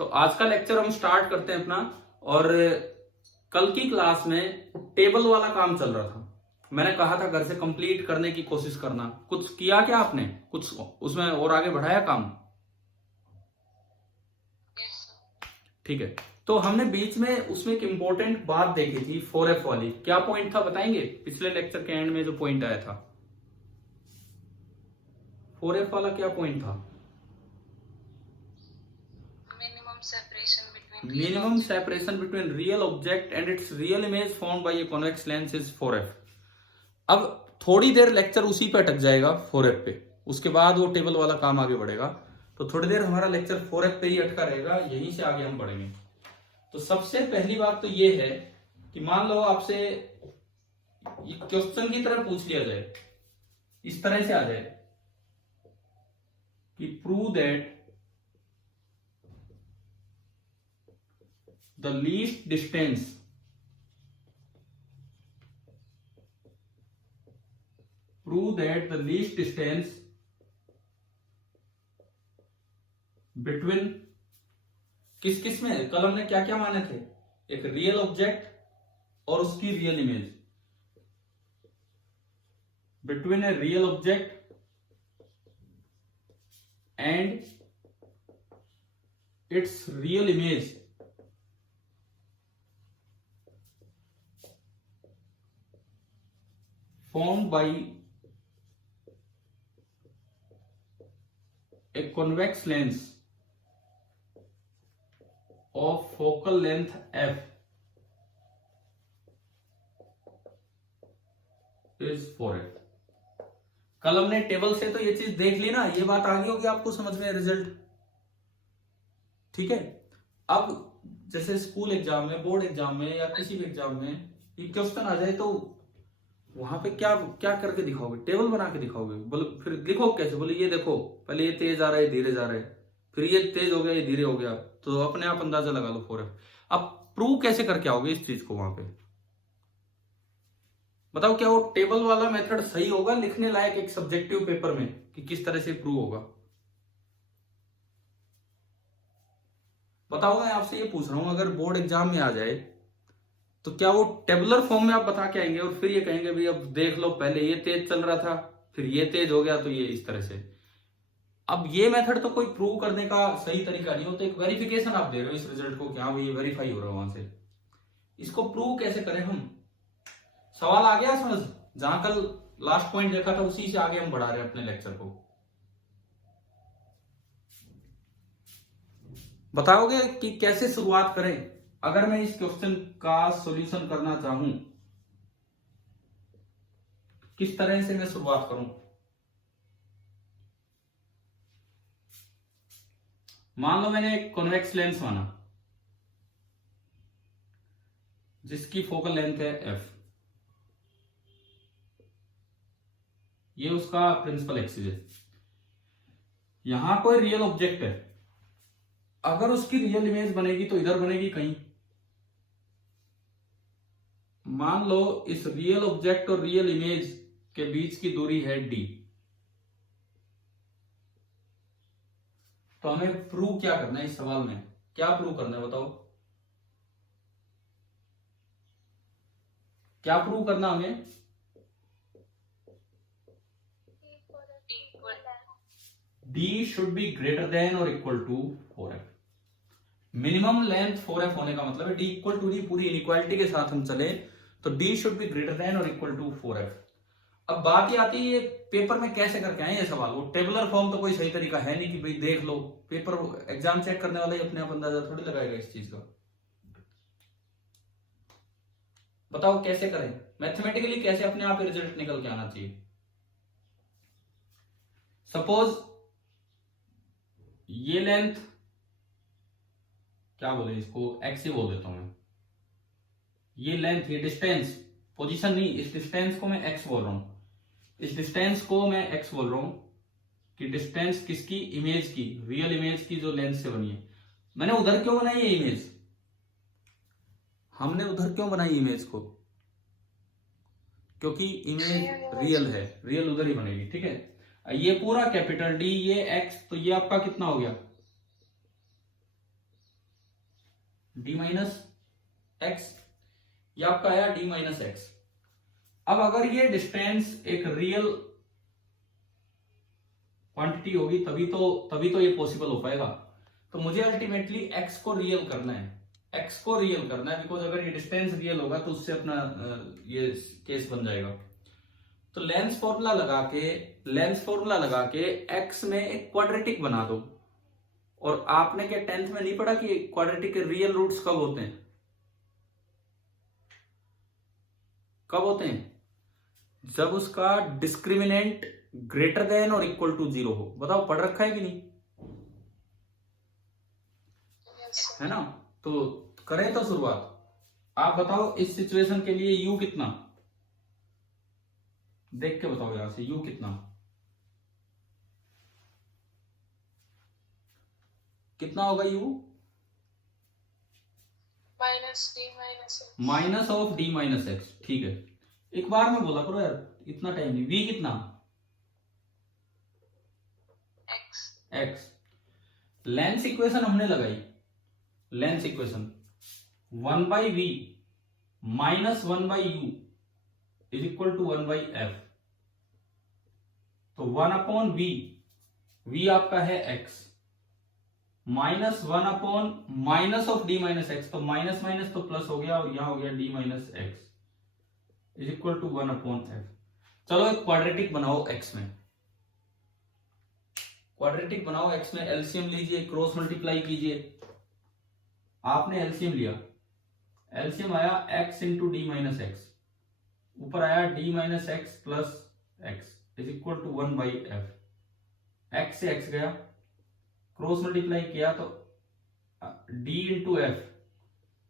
तो आज का लेक्चर हम स्टार्ट करते हैं अपना। और कल की क्लास में टेबल वाला काम चल रहा था। मैंने कहा था घर से कंप्लीट करने की कोशिश करना। कुछ किया क्या आपने? कुछ उसमें और आगे बढ़ाया काम? ठीक है। तो हमने बीच में उसमें एक इंपॉर्टेंट बात देखी थी 4F वाली। क्या पॉइंट था बताएंगे? पिछले लेक्चर के एंड में जो पॉइंट आया था 4F वाला, क्या पॉइंट था? Minimum separation between real object and it's real image found by a convex lens is 4F। अब थोड़ी देर लेक्चर उसी पे अटक जाएगा 4F पे, उसके बाद वो टेबल वाला काम आगे बढ़ेगा। तो थोड़ी देर हमारा लेक्चर 4F पे ही अटका रहेगा, यहीं से आगे हम बढ़ेंगे। तो सबसे पहली बात तो ये है कि मान लो आपसे क्वेश्चन की तरह पूछ लिया जाए, इस तरह से आ जाए कि prove that the least distance between किस किस में, कल हमने क्या क्या माने थे? एक रियल ऑब्जेक्ट और उसकी real image, between a real object and it's real image formed by a convex lens of focal length f is 4F। कल हमने टेबल से तो ये चीज देख ली ना, ये बात आ गई होगी आपको समझ में, रिजल्ट ठीक है। अब जैसे स्कूल एग्जाम में, बोर्ड एग्जाम में या किसी भी एग्जाम में ये क्वेश्चन आ जाए तो वहां पे क्या क्या करके दिखाओगे? टेबल बना के दिखाओगे। बोले फिर लिखो कैसे? बोले ये देखो, पहले ये तेज आ रहा है, धीरे जा रहा है, फिर ये तेज हो गया, ये धीरे हो गया, तो अपने आप अंदाजा लगा लो 4F। अब प्रूव कैसे करके आओगे इस चीज को वहां पे? बताओ, क्या वो टेबल वाला मेथड सही होगा लिखने लायक एक सब्जेक्टिव पेपर में, कि किस तरह से प्रूव होगा? बताओ, मैं आपसे ये पूछ रहा हूं, अगर बोर्ड एग्जाम में आ जाए तो क्या वो टेबुलर फॉर्म में आप बता के आएंगे और फिर ये कहेंगे भाई अब देख लो, पहले ये तेज चल रहा था, फिर ये तेज हो गया, तो ये इस तरह से। अब ये मेथड तो कोई प्रूव करने का सही तरीका नहीं हो, तो एक वेरिफिकेशन आप दे रहे हो इस रिजल्ट को, क्या भाई ये वेरीफाई हो रहा है वहां से। इसको प्रूव कैसे करें हम? सवाल आ गया समझ? जहां कल लास्ट पॉइंट देखा था उसी से आगे हम बढ़ा रहे हैं अपने लेक्चर को। बताओगे कि कैसे शुरुआत करें? अगर मैं इस क्वेश्चन का सॉल्यूशन करना चाहूं, किस तरह से मैं शुरुआत करूं? मान लो मैंने एक कॉन्वेक्स लेंस माना जिसकी फोकल लेंथ है f, ये उसका प्रिंसिपल एक्सिस है। यहां कोई रियल ऑब्जेक्ट है, अगर उसकी रियल इमेज बनेगी तो इधर बनेगी कहीं। मान लो इस रियल ऑब्जेक्ट और रियल इमेज के बीच की दूरी है d। तो हमें प्रूव क्या करना है? इस सवाल में क्या प्रूव करना है बताओ? क्या प्रूव करना हमें? d should be greater than और equal to 4F। Minimum length 4F होने का मतलब है d इक्वल टू डी, पूरी इनइक्वालिटी के साथ हम चले तो d should be greater than और इक्वल टू 4F। अब बात ये आती है, ये पेपर में कैसे करके आए ये सवाल? वो टेबुलर फॉर्म तो कोई सही तरीका है नहीं कि भाई देख लो। पेपर एग्जाम चेक करने वाला ही अपने आप अंदाजा थोड़ी लगाएगा इस चीज का। बताओ कैसे करें? मैथमेटिकली कैसे अपने आप रिजल्ट निकल के आना चाहिए? सपोज ये लेंथ, क्या बोले इसको, एक्स ही बोल देता हूं मैं। ये लेंथ, ये डिस्टेंस, पोजीशन नहीं, इस डिस्टेंस को मैं एक्स बोल रहा हूं, इस डिस्टेंस को मैं एक्स बोल रहा हूं कि डिस्टेंस किसकी? इमेज की, रियल इमेज की जो लेंस से बनी है। मैंने उधर क्यों बनाई है इमेज? हमने उधर क्यों बनाई इमेज को? क्योंकि इमेज रियल है, रियल उधर ही बनेगी, ठीक है। ये पूरा कैपिटल डी, ये एक्स, तो ये आपका कितना हो गया? d माइनस एक्स, ये आपका आया d माइनस एक्स। अब अगर ये डिस्टेंस एक रियल क्वांटिटी होगी तभी तो ये पॉसिबल हो पाएगा। तो मुझे अल्टीमेटली x को रियल करना है, x को रियल करना है, बिकॉज अगर ये डिस्टेंस रियल होगा तो उससे अपना ये केस बन जाएगा। तो लेंस फॉर्मूला लगा के x में एक क्वाड्रेटिक बना दो। और आपने क्या 10th में नहीं पढ़ा कि क्वाड्रेटिक के रियल रूट्स कब होते हैं? कब होते हैं? जब उसका डिस्क्रिमिनेंट ग्रेटर देन और इक्वल टू 0 हो। बताओ, पढ़ रखा है कि नहीं? है ना? तो करें तो शुरुआत। आप बताओ इस सिचुएशन के लिए u कितना, देख के बताओ यहां से u कितना होगा u? Minus of d minus x. ठीक है, एक बार में बोला करो यार, इतना टाइम नहीं। v कितना? x। लेंस इक्वेशन हमने लगाई, lens equation 1 by v minus 1 by u is equal to 1 by f. तो 1 अपॉन वी आपका है x, minus 1 upon minus of d minus x, तो माइनस माइनस तो प्लस हो गया और यहां हो गया d minus x is equal to 1 upon f. चलो एक क्वाड्रेटिक बनाओ x में, क्वाड्रेटिक बनाओ x में। एलसीएम लीजिए, क्रॉस मल्टीप्लाई कीजिए। आपने एलसीएम लिया, एलसीएम आया x into d minus x, ऊपर आया d minus x plus x is equal to 1 by f. x से x गया, क्रॉस मल्टीप्लाई किया तो d into f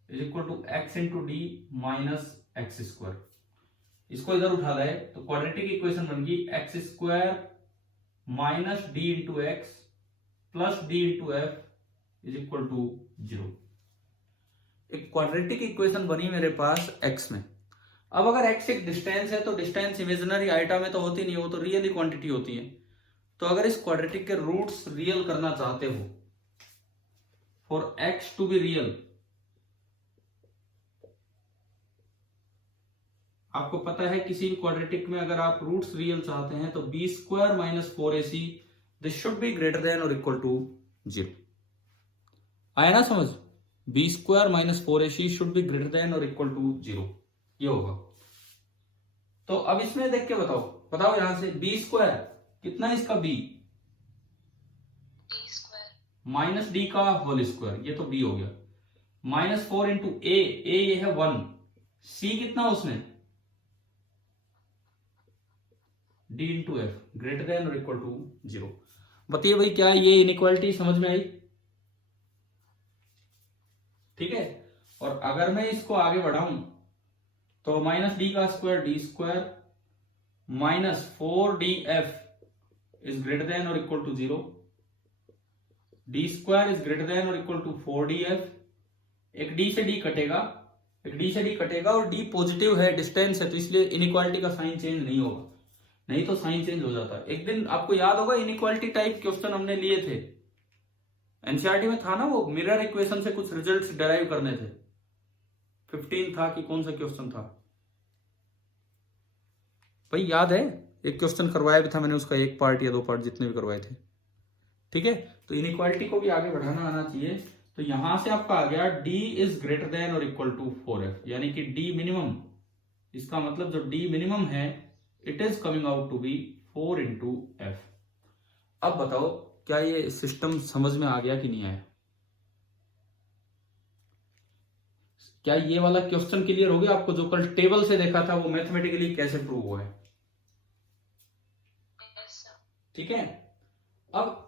is equal to x into d minus x square. इसको इधर उठा लाए तो क्वाड्रेटिक इक्वेशन बन गई x square minus d into x plus d into f is equal to 0। एक क्वाड्रेटिक इक्वेशन बनी मेरे पास x में। अब अगर x एक डिस्टेंस है तो डिस्टेंस इमेजिनरी आइटा में तो होती नहीं, वो तो रियल क्वांटिटी होती है। तो अगर इस क्वाड्रेटिक के रूट्स रियल करना चाहते हो, for x to be real, आपको पता है किसी भी क्वाड्रेटिक में अगर आप रूट्स रियल चाहते हैं तो b square minus 4ac this should be greater than और इक्वल टू 0। आया ना समझ? B square minus 4ac should be greater than और इक्वल टू 0, ये होगा। तो अब इसमें देख के बताओ यहां से बी स्क्वायर कितना है इसका, b माइनस डी का होल स्क्वायर, ये तो b हो गया, माइनस 4 इंटू ए ये है 1, c कितना उसमें d into F greater than और इक्वल टू 0। बताइए भाई, क्या ये इनइक्वालिटी समझ में आई? ठीक है। और अगर मैं इसको आगे बढ़ाऊं तो माइनस डी का square D square minus 4df is greater than और equal to 0, D square is greater than और इक्वल टू 4df। एक d से d कटेगा और d पॉजिटिव है, डिस्टेंस है, तो इसलिए इनइक्वालिटी का साइन चेंज नहीं होगा, नहीं तो साइन चेंज हो जाता है। एक दिन आपको याद होगा इनइक्वालिटी टाइप क्वेश्चन हमने लिए थे, एनसीईआरटी में था ना, वो मिरर इक्वेशन से कुछ रिजल्ट्स डेराइव करने थे। 15 था कि कौन सा क्वेश्चन था भाई, याद है? एक क्वेश्चन करवाया भी था मैंने, उसका एक पार्ट या 2 पार्ट जितने भी करवाए थे। ठीक है, तो इनइक्वालिटी को भी आगे बढ़ाना आना चाहिए। तो यहां से आपका आ गया d इज ग्रेटर देन और इक्वल टू 4f, यानी कि d मिनिमम, इसका मतलब जो d मिनिमम है it is coming out to be 4 into f. अब बताओ क्या ये सिस्टम समझ में आ गया कि नहीं आया? क्या ये वाला क्वेश्चन क्लियर हो गया आपको? जो कल टेबल से देखा था वो मैथमेटिकली कैसे प्रूव हुआ है? ठीक है। अब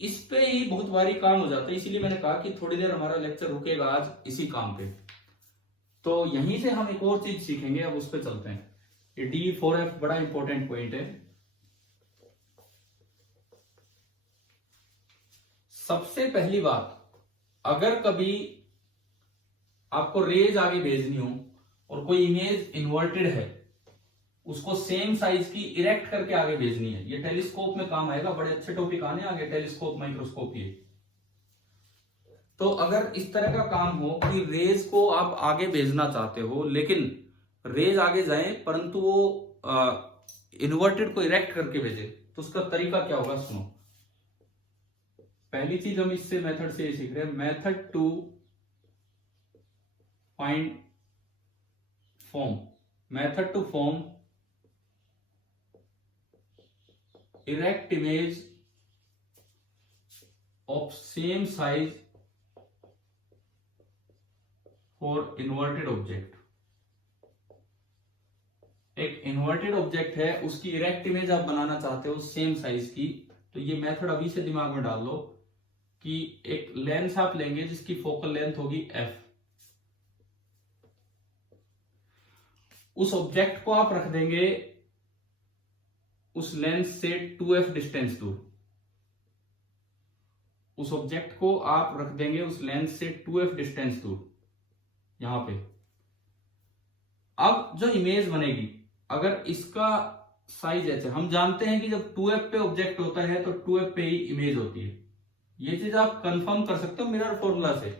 इस पे ही बहुत भारी काम हो जाता है, इसीलिए मैंने कहा कि थोड़ी देर हमारा लेक्चर रुकेगा आज इसी काम पे। तो यहीं से हम एक और चीज सीखेंगे, अब उस पर चलते हैं। ये D4F बड़ा इंपॉर्टेंट पॉइंट है। सबसे पहली बात, अगर कभी आपको रेज आगे भेजनी हो और कोई इमेज इन्वर्टेड है, उसको सेम साइज की इरेक्ट करके आगे भेजनी है, ये टेलीस्कोप में काम आएगा। बड़े अच्छे टॉपिक आने आगे, टेलीस्कोप, माइक्रोस्कोप, ये तो अगर इस तरह का काम हो कि रेज को आप आगे भेजना चाहते हो, लेकिन रेज आगे जाए परंतु वो इन्वर्टेड को इरेक्ट करके भेजे, तो उसका तरीका क्या होगा सुनो। पहली चीज हम इससे मेथड से ये सीख रहे हैं, method to find form, method to form erect image of same size for inverted object. एक इन्वर्टेड ऑब्जेक्ट है, उसकी इरेक्ट इमेज आप बनाना चाहते हो सेम साइज की, तो ये मेथड अभी से दिमाग में डाल लो कि एक लेंस आप लेंगे जिसकी फोकल लेंथ होगी f, उस ऑब्जेक्ट को आप रख देंगे उस लेंस से 2f डिस्टेंस दूर, उस ऑब्जेक्ट को आप रख देंगे उस लेंस से 2f डिस्टेंस दूर यहां पे। अब जो इमेज बनेगी, अगर इसका साइज ऐसे, हम जानते हैं कि जब 2f पे ऑब्जेक्ट होता है तो 2f पे ही इमेज होती है, ये चीज आप कंफर्म कर सकते हो मिरर फॉर्मूला से,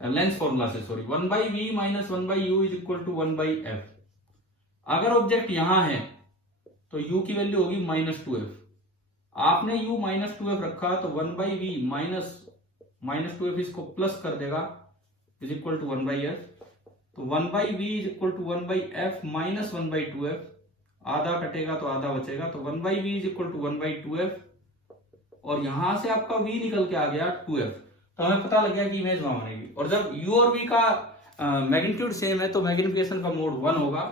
लेंस फॉर्मूला से, sorry, 1/v minus 1/u is equal to 1/f। अगर ऑब्जेक्ट यहां है तो u की वैल्यू होगी -2f, आपने u -2f रखा तो 1/v माइनस 2f इसको प्लस कर देगा इज इक्वल टू 1/f, तो 1/v is equal to 1/f minus 1/2f, आधा कटेगा तो आधा बचेगा, तो 1/v is equal to 1/2f, और यहां से आपका v निकल के आ गया 2f, तो हमें पता लग गया कि इमेज वहां बनेगी। और जब u और v का मैग्नीट्यूड सेम है तो मैग्निफिकेशन का मोड 1 होगा,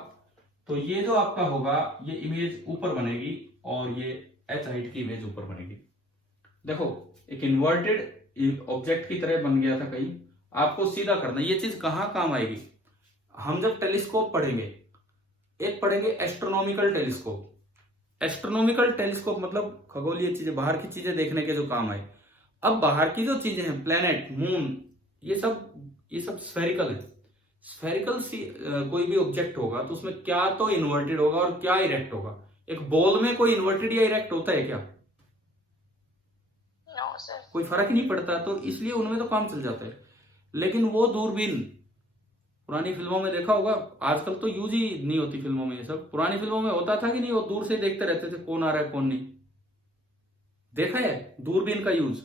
तो ये जो आपका होगा ये इमेज ऊपर बनेगी और ये h हाइट की इमेज ऊपर बनेगी। देखो एक इन्वर्टेड ऑब्जेक्ट की तरह बन गया था कहीं, आपको सीधा करना। ये चीज कहां काम आएगी, हम जब टेलीस्कोप पढ़ेंगे, एक पढ़ेंगे एस्ट्रोनॉमिकल टेलीस्कोप। एस्ट्रोनॉमिकल टेलीस्कोप मतलब खगोलीय चीजें, बाहर की चीजें देखने के जो काम आए। अब बाहर की जो चीजें हैं, प्लेनेट, मून, ये सब स्फेरिकल है। स्फेरिकल कोई भी ऑब्जेक्ट होगा तो उसमें क्या तो इन्वर्टेड होगा और क्या इरेक्ट होगा। एक बॉल में कोई इन्वर्टेड या इरेक्ट होता है क्या? No, sir. कोई फर्क नहीं पड़ता, तो इसलिए उनमें तो काम चल जाता है। लेकिन वो दूरबीन, पुरानी फिल्मों में देखा होगा, आजकल तो यूज ही नहीं होती फिल्मों में ये सब, पुरानी फिल्मों में होता था कि नहीं, वो दूर से देखते रहते थे कौन आ रहा है कौन नहीं। देखा है दूरबीन का यूज?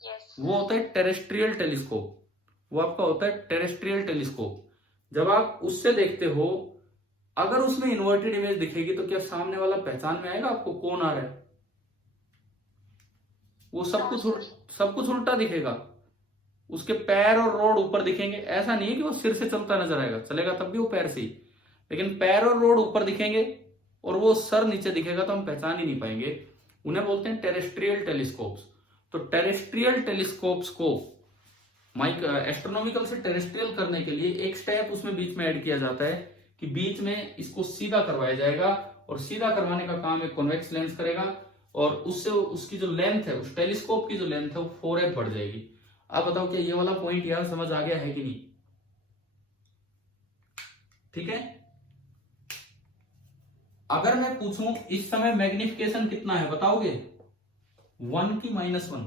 Yes. वो होता है टेरेस्ट्रियल टेलीस्कोप, वो आपका होता है टेरेस्ट्रियल टेलीस्कोप। जब आप उससे देखते हो, अगर उसमें इन्वर्टेड इमेज दिखेगी तो क्या सामने वाला पहचान में आएगा आपको कौन आ रहा है? वो सब कुछ उल्टा दिखेगा। उसके पैर और रोड ऊपर दिखेंगे, ऐसा नहीं है कि वो सिर से चलता नजर आएगा, चलेगा तब भी वो पैर से ही, लेकिन पैर और रोड ऊपर दिखेंगे और वो सर नीचे दिखेगा तो हम पहचान ही नहीं पाएंगे। उन्हें बोलते हैं टेरेस्ट्रियल टेलीस्कोप्स। तो टेरेस्ट्रियल टेलीस्कोप्स को एस्ट्रोनॉमिकल से टेरेस्ट्रियल करने के लिए एक स्टेप उसमें बीच में ऐड किया जाता है कि बीच में इसको सीधा करवाया जाएगा, और सीधा करवाने का काम एक कॉन्वेक्स लेंस करेगा, और उससे उसकी जो लेंथ है, उस टेलीस्कोप की जो लेंथ है वो 4f बढ़ जाएगी। आप बताओ क्या ये वाला पॉइंट यार समझ आ गया है कि नहीं? ठीक है। अगर मैं पूछूं इस समय मैग्निफिकेशन कितना है बताओगे? 1 की -1?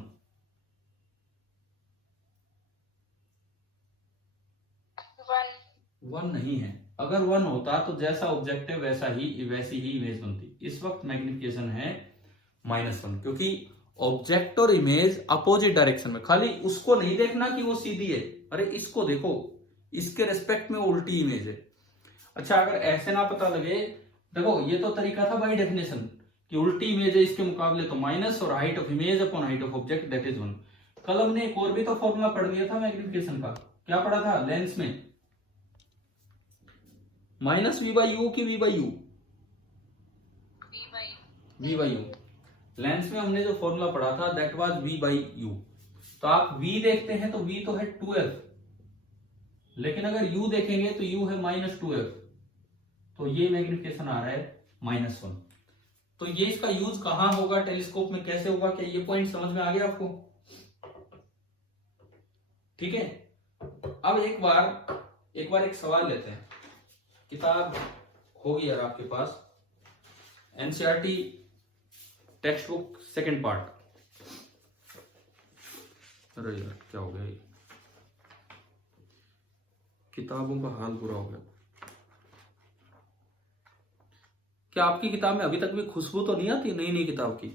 1 नहीं है। अगर 1 होता तो जैसा ऑब्जेक्ट है वैसी ही इमेज बनती। इस वक्त मैग्निफिकेशन है -1, क्योंकि ऑब्जेक्ट और इमेज अपोजिट डायरेक्शन में। खाली उसको नहीं देखना कि वो सीधी है, अरे इसको देखो, इसके रेस्पेक्ट में उल्टी इमेज है। अच्छा, अगर ऐसे ना पता लगे, देखो ये तो तरीका था बाय डेफिनेशन कि उल्टी इमेज है इसके मुकाबले तो माइनस, और height of image upon height of object that is 1। कल हमने एक और भी तो फॉर्मूला पढ़ लिया था मैग्निफिकेशन का। क्या पढ़ा था लेंस में? -v/u की v/u? v/u। लेंस में हमने जो फॉर्मूला पढ़ा था दैट वाज v/u। तो आप v देखते हैं तो v तो है 2f, लेकिन अगर u देखेंगे तो u है -2f, तो ये मैग्निफिकेशन आ रहा है -1। तो ये इसका यूज कहां होगा, टेलीस्कोप में कैसे होगा, क्या ये पॉइंट समझ में आ गया आपको? ठीक है। अब एक बार एक सवाल लेते हैं। किताब होगी यार आपके पास, NCERT textbook second part. अरे यार क्या हो गया ये, किताबों का हाल बुरा हो गया। क्या आपकी किताब में अभी तक भी खुशबू तो नहीं आती नई नई किताब की?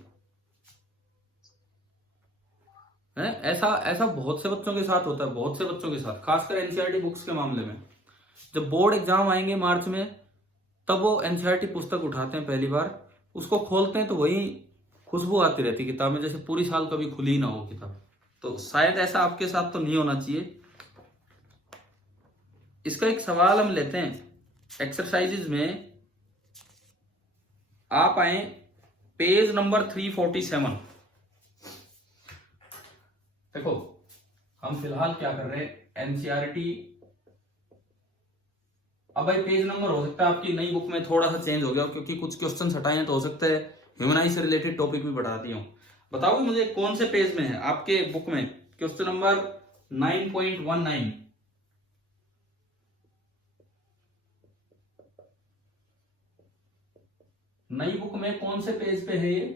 है ऐसा ऐसा बहुत से बच्चों के साथ होता है, बहुत से बच्चों के साथ, खासकर एनसीईआरटी बुक्स के मामले में। जब बोर्ड एग्जाम आएंगे मार्च में, तब वो एनसीईआरटी पुस्तक उठाते हैं पहली बार, उसको खोलते हैं तो वही खुशबू आती रहती है किताब में, जैसे पूरी साल कभी खुली ना हो किताब। तो शायद ऐसा आपके साथ तो नहीं होना चाहिए। इसका एक सवाल हम लेते हैं एक्सरसाइजेज में। आप आए पेज नंबर 347। देखो हम फिलहाल क्या कर रहे हैं, एनसीईआरटी। अब भाई पेज नंबर हो सकता है आपकी नई बुक में थोड़ा सा चेंज हो गया, क्योंकि कुछ क्वेश्चन हटाए हैं, तो हो सकता है ह्यूमनाइज से रिलेटेड टॉपिक भी बढ़ा दिया हूं। बताओ मुझे कौन से पेज में है आपके बुक में क्वेश्चन नंबर 9.19। नई बुक में कौन से पेज पे है ये?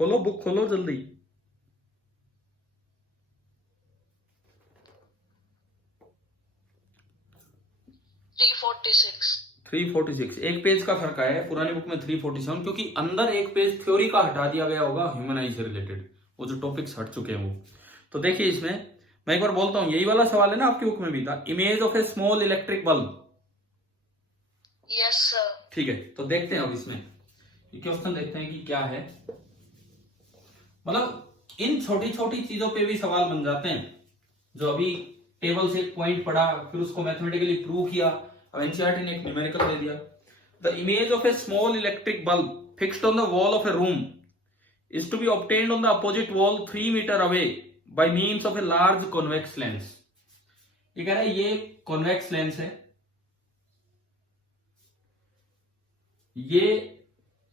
खोलो बुक, खोलो जल्दी। 346 एक पेज का फर्क आया है, पुरानी बुक में 347, क्योंकि अंदर एक पेज थ्योरी का हटा दिया गया होगा ह्यूमनाइज से रिलेटेड, वो जो टॉपिक्स हट चुके हैं वो। तो देखिए इसमें मैं एक बार बोलता हूं, यही वाला सवाल है ना आपकी बुक में भी था, image of a small electric bulb. Yes sir. ठीक है, तो देखते हैं अब इसमें क्वेश्चन, देखते हैं कि क्या है। मतलब इन छोटी छोटी चीजों पे भी सवाल बन जाते हैं, जो अभी टेबल से एक पॉइंट पढ़ा, फिर उसको मैथमेटिकली प्रूव किया, अब एनसीईआरटी ने एक न्यूमेरिकल दे दिया। The image of a small electric bulb fixed on the wall of a room is to be obtained on the opposite wall 3 metre away by means of a large convex lens. ये कह रहा है ये convex lens है, ये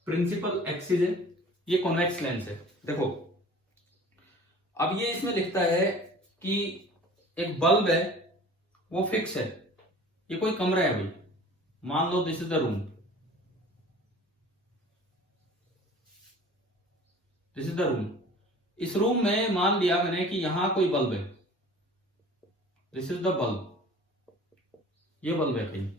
principal axis है, ये convex lens है। देखो अब ये इसमें लिखता है कि एक बल्ब है वो फिक्स है, ये कोई कमरा है भाई, मान लो this is the room, this is the room. इस रूम में मान लिया मैंने कि यहां कोई बल्ब है, दिस इज द बल्ब, ये बल्ब है कहीं,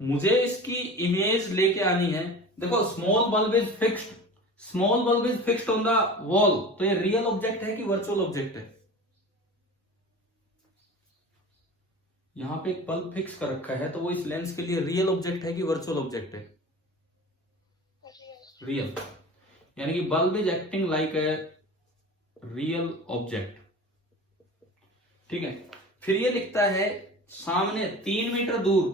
मुझे इसकी इमेज लेके आनी है। देखो small bulb is fixed, small bulb is fixed on the wall, तो ये रियल ऑब्जेक्ट है कि वर्चुअल ऑब्जेक्ट है? यहां पे एक बल्ब फिक्स कर रखा है, तो वो इस लेंस के लिए रियल ऑब्जेक्ट है कि वर्चुअल ऑब्जेक्ट है? रियल, यानी कि bulb is acting like a real object. ठीक है, फिर ये लिखता है सामने 3 मीटर दूर,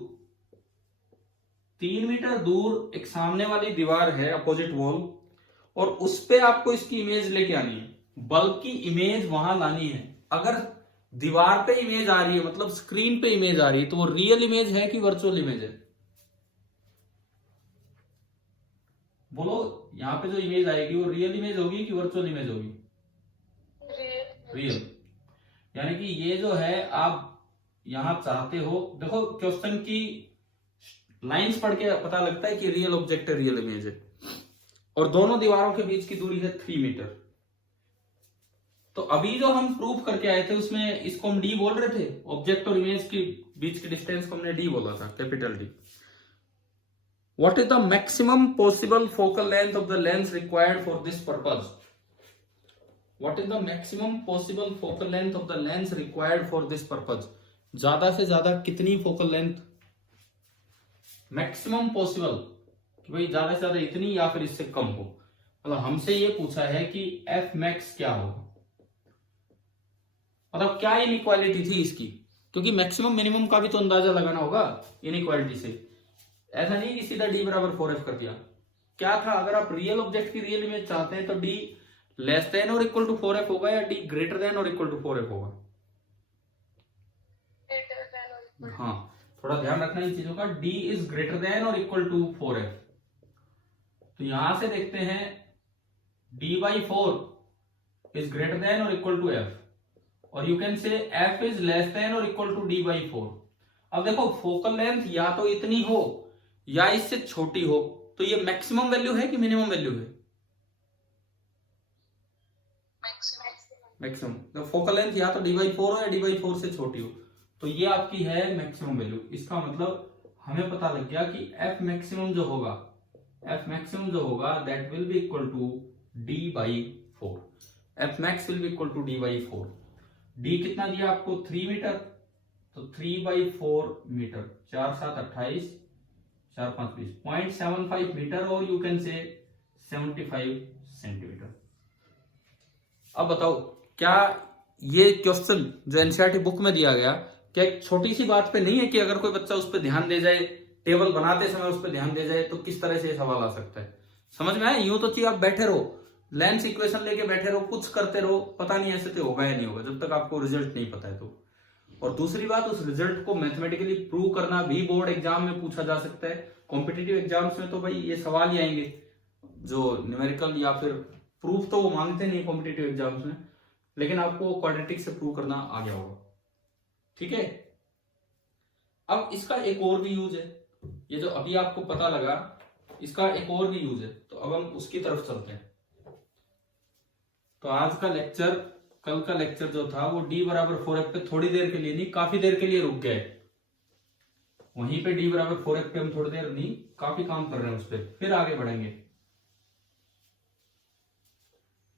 3 मीटर दूर एक सामने वाली दीवार है, अपोजिट वॉल, और उस पे आपको इसकी इमेज लेके आनी है, बल्ब की इमेज वहां लानी है। अगर दीवार पे इमेज आ रही है, मतलब स्क्रीन पे इमेज आ रही है, तो वो रियल इमेज है कि वर्चुअल इमेज है? बोलो, यहां पे जो इमेज आएगी वो रियल इमेज होगी कि वर्चुअल इमेज होगी? रियल। यानी कि ये जो है आप यहां चाहते हो, देखो क्वेश्चन की लाइंस पढ़ के पता लगता है कि रियल ऑब्जेक्ट है, रियल इमेज है, और दोनों दीवारों के बीच की दूरी है 3 मीटर। तो अभी जो हम प्रूफ करके आए थे उसमें इसको हम डी बोल रहे थे, ऑब्जेक्ट और इमेज के बीच के डिस्टेंस को हमने डी बोला था, capital D. What is the maximum possible focal length of the lens required for this purpose? What is the maximum possible focal length of the lens required for this purpose? ज्यादा से ज्यादा कितनी focal length maximum possible, कि भाई ज्यादा से ज्यादा इतनी या फिर इससे कम हो? मतलब हमसे ये पूछा है कि एफ मैक्स क्या होगा, मतलब क्या इनइक्वालिटी थी इसकी, क्योंकि मैक्सिमम मिनिमम का भी तो अंदाजा लगाना होगा इनइक्वालिटी से। ऐसा नहीं कि सीधा डी बराबर 4f कर दिया। क्या था, अगर आप रियल ऑब्जेक्ट की रियल इमेज चाहते हैं तो डी लेस देन और इक्वल टू 4f होगा या डी ग्रेटर देन और इक्वल टू 4f होगा? हाँ, थोड़ा ध्यान रखना इन चीजों का, डी इज ग्रेटर देन और इक्वल टू 4f। तो यहां से देखते हैं d/4 इज ग्रेटर देन और इक्वल टू f, और यू कैन से f इज लेस देन और इक्वल टू d/4। अब देखो फोकल लेंथ या तो इतनी हो या इससे छोटी हो, तो ये मैक्सिमम वैल्यू है कि मिनिमम वैल्यू है? मैक्सिमम। तो फोकल लेंथ या तो d/4 हो या d/4 से छोटी हो, तो ये आपकी है मैक्सिमम वैल्यू। इसका मतलब हमें पता लग गया कि f मैक्सिमम जो होगा, that will be equal to d/4। f max will be equal to d/4। d कितना दिया आपको? 3 मीटर, तो 3/4 मीटर, 4 7 28, 4 5 20, 0.75 मीटर, और यू कैन से 75 सेंटीमीटर। अब बताओ, क्या ये क्वेश्चन जो एनसीईआरटी बुक में दिया गया, क्या एक छोटी सी बात पे नहीं है कि अगर कोई बच्चा उस पर ध्यान दे जाए, टेबल बनाते समय उस पर ध्यान दे जाए, तो किस तरह से ये सवाल आ सकता है? समझ में आया? यूं तो चाहिए आप बैठे रहो, लेंस इक्वेशन लेके बैठे रहो, कुछ करते रहो, पता नहीं ऐसे तो होगा या नहीं होगा जब तक आपको रिजल्ट नहीं पता है तो। और दूसरी बात, उस रिजल्ट को मैथमेटिकली प्रूव करना भी बोर्ड एग्जाम में पूछा जा सकता है। कॉम्पिटिटिव एग्जाम्स में तो भाई ये सवाल ही आएंगे जो न्यूमेरिकल या फिर प्रूफ तो वो मांगते नहीं कॉम्पिटिटिव एग्जाम्स में, लेकिन आपको क्वाड्रेटिक से प्रूव करना आ गया होगा। ठीक है, अब इसका एक और भी यूज है, ये जो अभी आपको पता लगा, इसका एक और भी यूज है, तो अब हम उसकी तरफ चलते हैं। तो आज का लेक्चर, कल का लेक्चर जो था वो d/4f पे थोड़ी देर के लिए नहीं, काफी देर के लिए रुक गए। वहीं पे d/4f पे हम थोड़ी देर नहीं, काफी काम कर रहे हैं उस पर, फिर आगे बढ़ेंगे।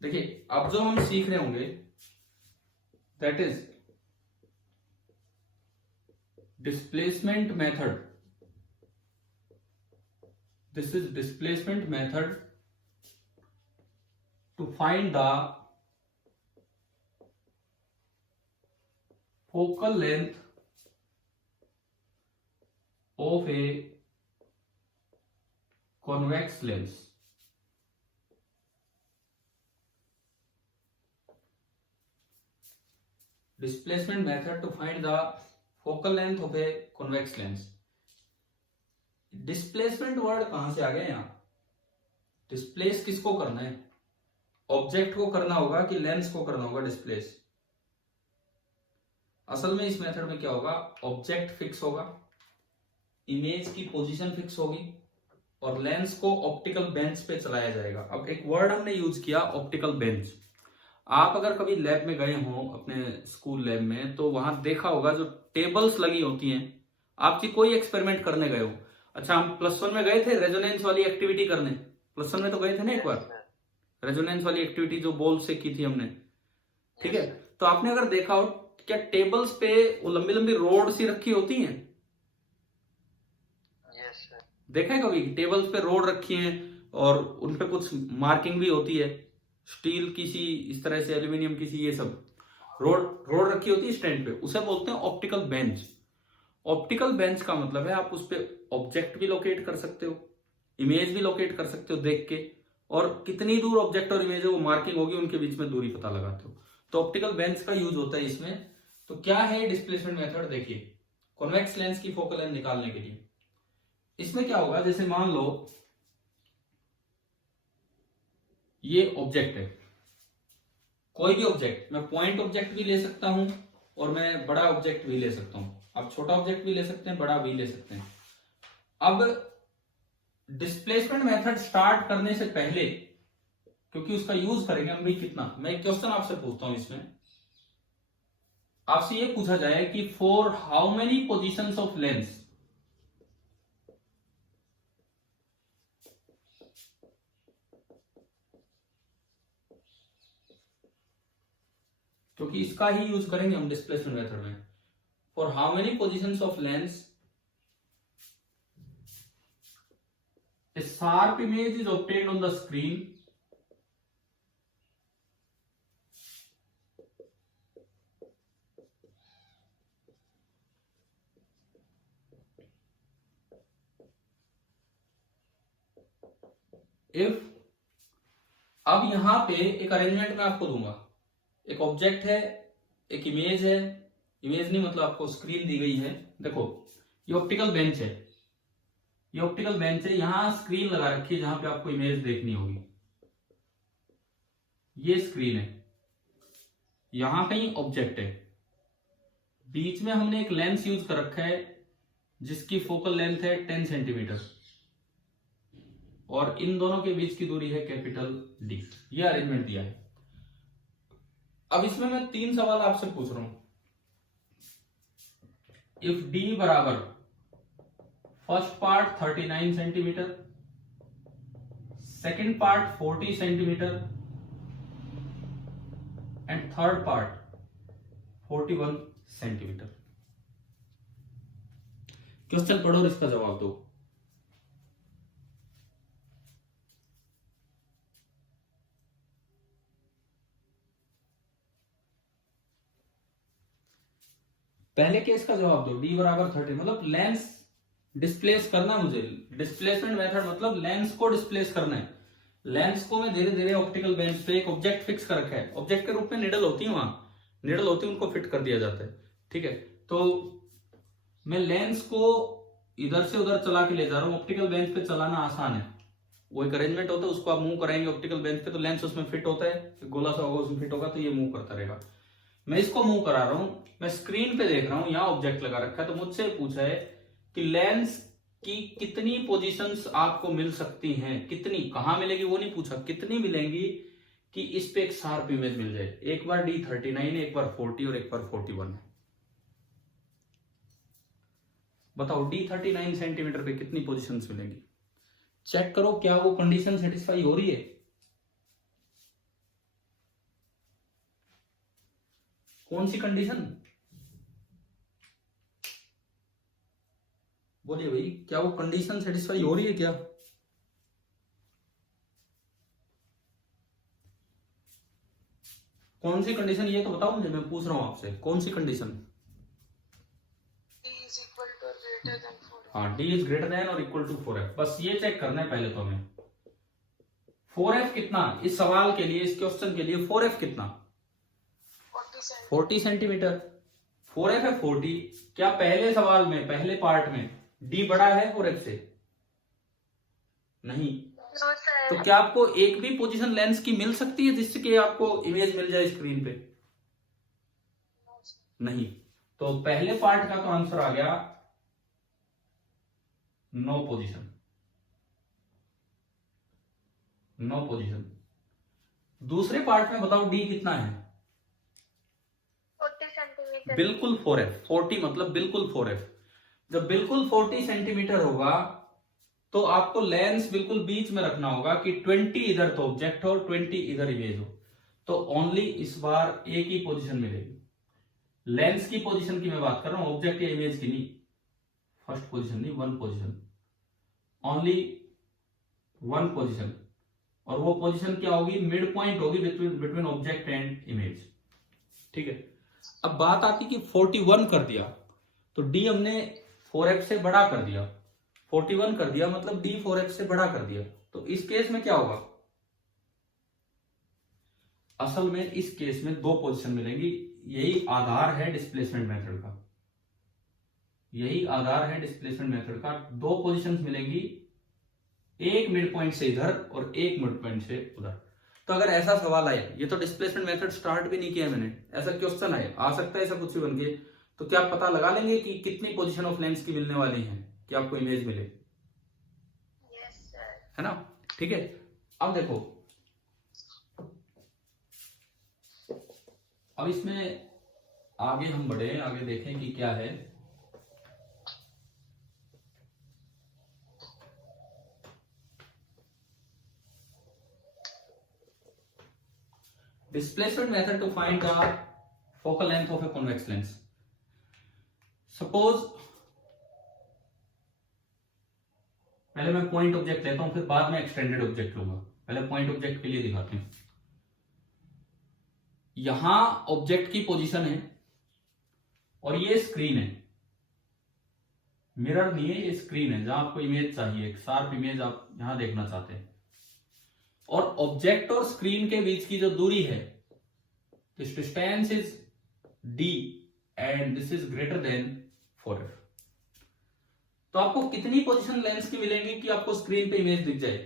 देखिए, अब जो हम सीख रहे होंगे that is displacement method. This is displacement method to find the focal length of a convex lens। Displacement method to find the focal length of a convex lens। Displacement word कहां से आ गया यहाँ? डिस्प्लेस किसको करना है? Object को करना होगा कि लेंस को करना होगा डिस्प्लेस? असल में इस मेथड में क्या होगा, ऑब्जेक्ट फिक्स होगा, इमेज की पोजीशन फिक्स होगी, और लेंस को ऑप्टिकल बेंच पे चलाया जाएगा। अब एक वर्ड हमने यूज किया, ऑप्टिकल बेंच। आप अगर कभी लैब में गए हो, अपने स्कूल लैब में, तो वहां देखा होगा जो टेबल्स लगी होती हैं, आपकी कोई एक्सपेरिमेंट करने गए हो। अच्छा, हम +1 में गए थे रेजोनेंस वाली एक्टिविटी करने, +1 में तो गए थे ना एक बार, रेजोनेंस वाली एक्टिविटी जो बॉल से की थी हमने। ठीक है, तो आपने अगर देखा हो, क्या टेबल्स पे वो लंबी लंबी रोड सी रखी होती हैं? देखा है कभी? टेबल्स पे रोड रखी हैं और उनपे कुछ मार्किंग भी होती है, स्टील की सी, इस तरह से एल्यूमिनियम की सी, ये सब रोड रखी होती है स्टैंड पे, उसे बोलते हैं ऑप्टिकल बेंच। ऑप्टिकल बेंच का मतलब है आप उस पे ऑब्जेक्ट भी लोकेट कर सकते हो, इमेज भी लोकेट कर सकते हो देख के, और कितनी दूर ऑब्जेक्ट और इमेज है वो मार्किंग होगी, उनके बीच में दूरी पता लगाते हो। तो ऑप्टिकल बेंच का यूज होता है इसमें। तो क्या है डिस्प्लेसमेंट मेथड? देखिए, कॉन्वेक्स लेंस की फोकल लेंथ निकालने के लिए इसमें क्या होगा, जैसे मान लो ये ऑब्जेक्ट है, कोई भी ऑब्जेक्ट, मैं पॉइंट ऑब्जेक्ट भी ले सकता हूं और मैं बड़ा ऑब्जेक्ट भी ले सकता हूं। आप छोटा ऑब्जेक्ट भी ले सकते हैं, बड़ा भी ले सकते हैं। अब डिस्प्लेसमेंट मेथड स्टार्ट करने से पहले, क्योंकि उसका यूज करेंगे हम भी कितना, मैं एक क्वेश्चन आपसे पूछता हूं। इसमें आपसे ये पूछा जाए कि for how many positions of lens, क्योंकि इसका ही यूज करेंगे हम डिस्प्लेसमेंट मेथड में। For how many positions of lens a sharp image is obtained on the screen if, अब यहां पे एक अरेंजमेंट मैं आपको दूंगा, एक ऑब्जेक्ट है, एक इमेज है, इमेज नहीं मतलब आपको स्क्रीन दी गई है। देखो, ये ऑप्टिकल बेंच है, ये ऑप्टिकल बेंच है, यहां स्क्रीन लगा रखी है जहां पे आपको इमेज देखनी होगी। ये स्क्रीन है, यहां कहीं ऑब्जेक्ट है, बीच में हमने एक लेंस यूज कर रखा है जिसकी फोकल लेंथ है 10 सेंटीमीटर। और इन दोनों के बीच की दूरी है कैपिटल डी। ये अरेंजमेंट दिया है। अब इसमें मैं 3 सवाल आपसे पूछ रहा हूं। इफ डी बराबर first part 39 centimetre, second part 40 centimetre and third part 41 centimetre. Question पढ़ो और इसका जवाब दो। पहले केस का जवाब दो। डी बराबर 30, मतलब लेंस डिस्प्लेस करना है मुझे। डिस्प्लेसमेंट मेथड मतलब लेंस को डिस्प्लेस करना है। लेंस को मैं धीरे धीरे ऑप्टिकल बेंच पे एक ऑब्जेक्ट फिक्स कर रखा है। ऑब्जेक्ट के रूप में निडल होती है, वहां निडल होती है, उनको फिट कर दिया जाता है। ठीक है, तो मैं लेंस को इधर से उधर चला के ले जा रहा हूं। ऑप्टिकल बेंच पे चलाना आसान है, वो एक अरेंजमेंट होता है, उसको आप मूव कराएंगे ऑप्टिकल बेंच पे तो लेंस उसमें फिट होता है, गोला सा होगा उसमें फिट होगा, तो ये मूव करता रहेगा। मैं इसको मूव करा रहा हूं, मैं स्क्रीन पे देख रहा हूं, यहां ऑब्जेक्ट लगा रखा है, तो मुझसे पूछा है कि लेंस की कितनी पोजीशंस आपको मिल सकती हैं, कितनी, कहां मिलेगी वो नहीं पूछा, कितनी मिलेंगी कि इस पे एक शार्प इमेज मिल जाए। एक बार डी 39 है, एक बार 40 और एक बार 41 है। बताओ डी 39 सेंटीमीटर पे कितनी पोजीशंस मिलेंगी। चेक करो क्या वो कंडीशन सेटिस्फाई हो रही है। कौन सी कंडीशन, बोलिए भाई, क्या वो कंडीशन सेटिस्फाई हो रही है क्या। कौन सी कंडीशन, ये तो बताओ मुझे, मैं पूछ रहा हूं आपसे, कौन सी कंडीशन। हाँ, डी इज ग्रेटर देन और इक्वल टू 4f। बस ये चेक करना है पहले तो हमें। 4f कितना, इस सवाल के लिए, इस क्वेश्चन के लिए 4f कितना, 40 सेंटीमीटर। 4f है 40। क्या पहले सवाल में, पहले पार्ट में डी बड़ा है 4f से, नहीं। तो क्या आपको एक भी पोजीशन लेंस की मिल सकती है जिससे आपको इमेज मिल जाए स्क्रीन पे, नहीं। तो पहले पार्ट का तो आंसर आ गया नो पोजीशन, नो पोजीशन। दूसरे पार्ट में बताओ डी कितना है, 40 सेंटीमीटर। बिल्कुल 4f। 40 मतलब बिल्कुल 4f। जब बिल्कुल 40 सेंटीमीटर होगा तो आपको लेंस बिल्कुल बीच में रखना होगा कि 20 इधर तो ऑब्जेक्ट हो और 20 इधर इमेज हो, तो ओनली इस बार एक ही पोजीशन मिलेगी। लेंस की पोजीशन की मैं बात कर रहा हूं, ऑब्जेक्ट या इमेज की नहीं। फर्स्ट पोजीशन नहीं, one position, only one position. और वो पोजीशन क्या होगी, मिड पॉइंट होगी बिटवीन ऑब्जेक्ट एंड इमेज। ठीक है, अब बात आती कि 41 कर दिया तो डी हमने 4f से बड़ा कर दिया, 41 कर दिया मतलब डी 4f से बड़ा कर दिया। तो इस केस में क्या होगा, असल में इस केस में दो पोजीशन मिलेंगी। यही आधार है डिस्प्लेसमेंट मेथड का, यही आधार है डिस्प्लेसमेंट मेथड का। दो पोजीशंस मिलेंगी, एक मिड पॉइंट से इधर और एक मिड पॉइंट से उधर। तो अगर ऐसा सवाल आए, ये तो डिस्प्लेसमेंट मेथड स्टार्ट भी नहीं किया मैंने, ऐसा क्वेश्चन आए, आ सकता है ऐसा कुछ भी बन के, तो क्या आप पता लगा लेंगे कि कितनी पोजीशन ऑफ लेंस की मिलने वाली है कि आपको इमेज मिले। Yes sir. है ना, ठीक है। अब देखो, अब इसमें आगे हम बढ़े, आगे देखें कि क्या है। Displacement method to find the focal length of a convex lens. Suppose, पहले मैं पॉइंट ऑब्जेक्ट लेता हूं, फिर बाद में एक्सटेंडेड ऑब्जेक्ट लूंगा। पहले पॉइंट ऑब्जेक्ट के लिए दिखाते हैं। यहां ऑब्जेक्ट की पोजीशन है और ये स्क्रीन है, मिरर नहीं है, ये स्क्रीन है जहां आपको इमेज चाहिए, एक शार्प इमेज आप यहां देखना चाहते हैं। और ऑब्जेक्ट और स्क्रीन के बीच की जो दूरी है, this distance is d and this is greater then 4f। तो आपको कितनी पोजीशन लेंस की मिलेंगी कि आपको स्क्रीन पे इमेज दिख जाए,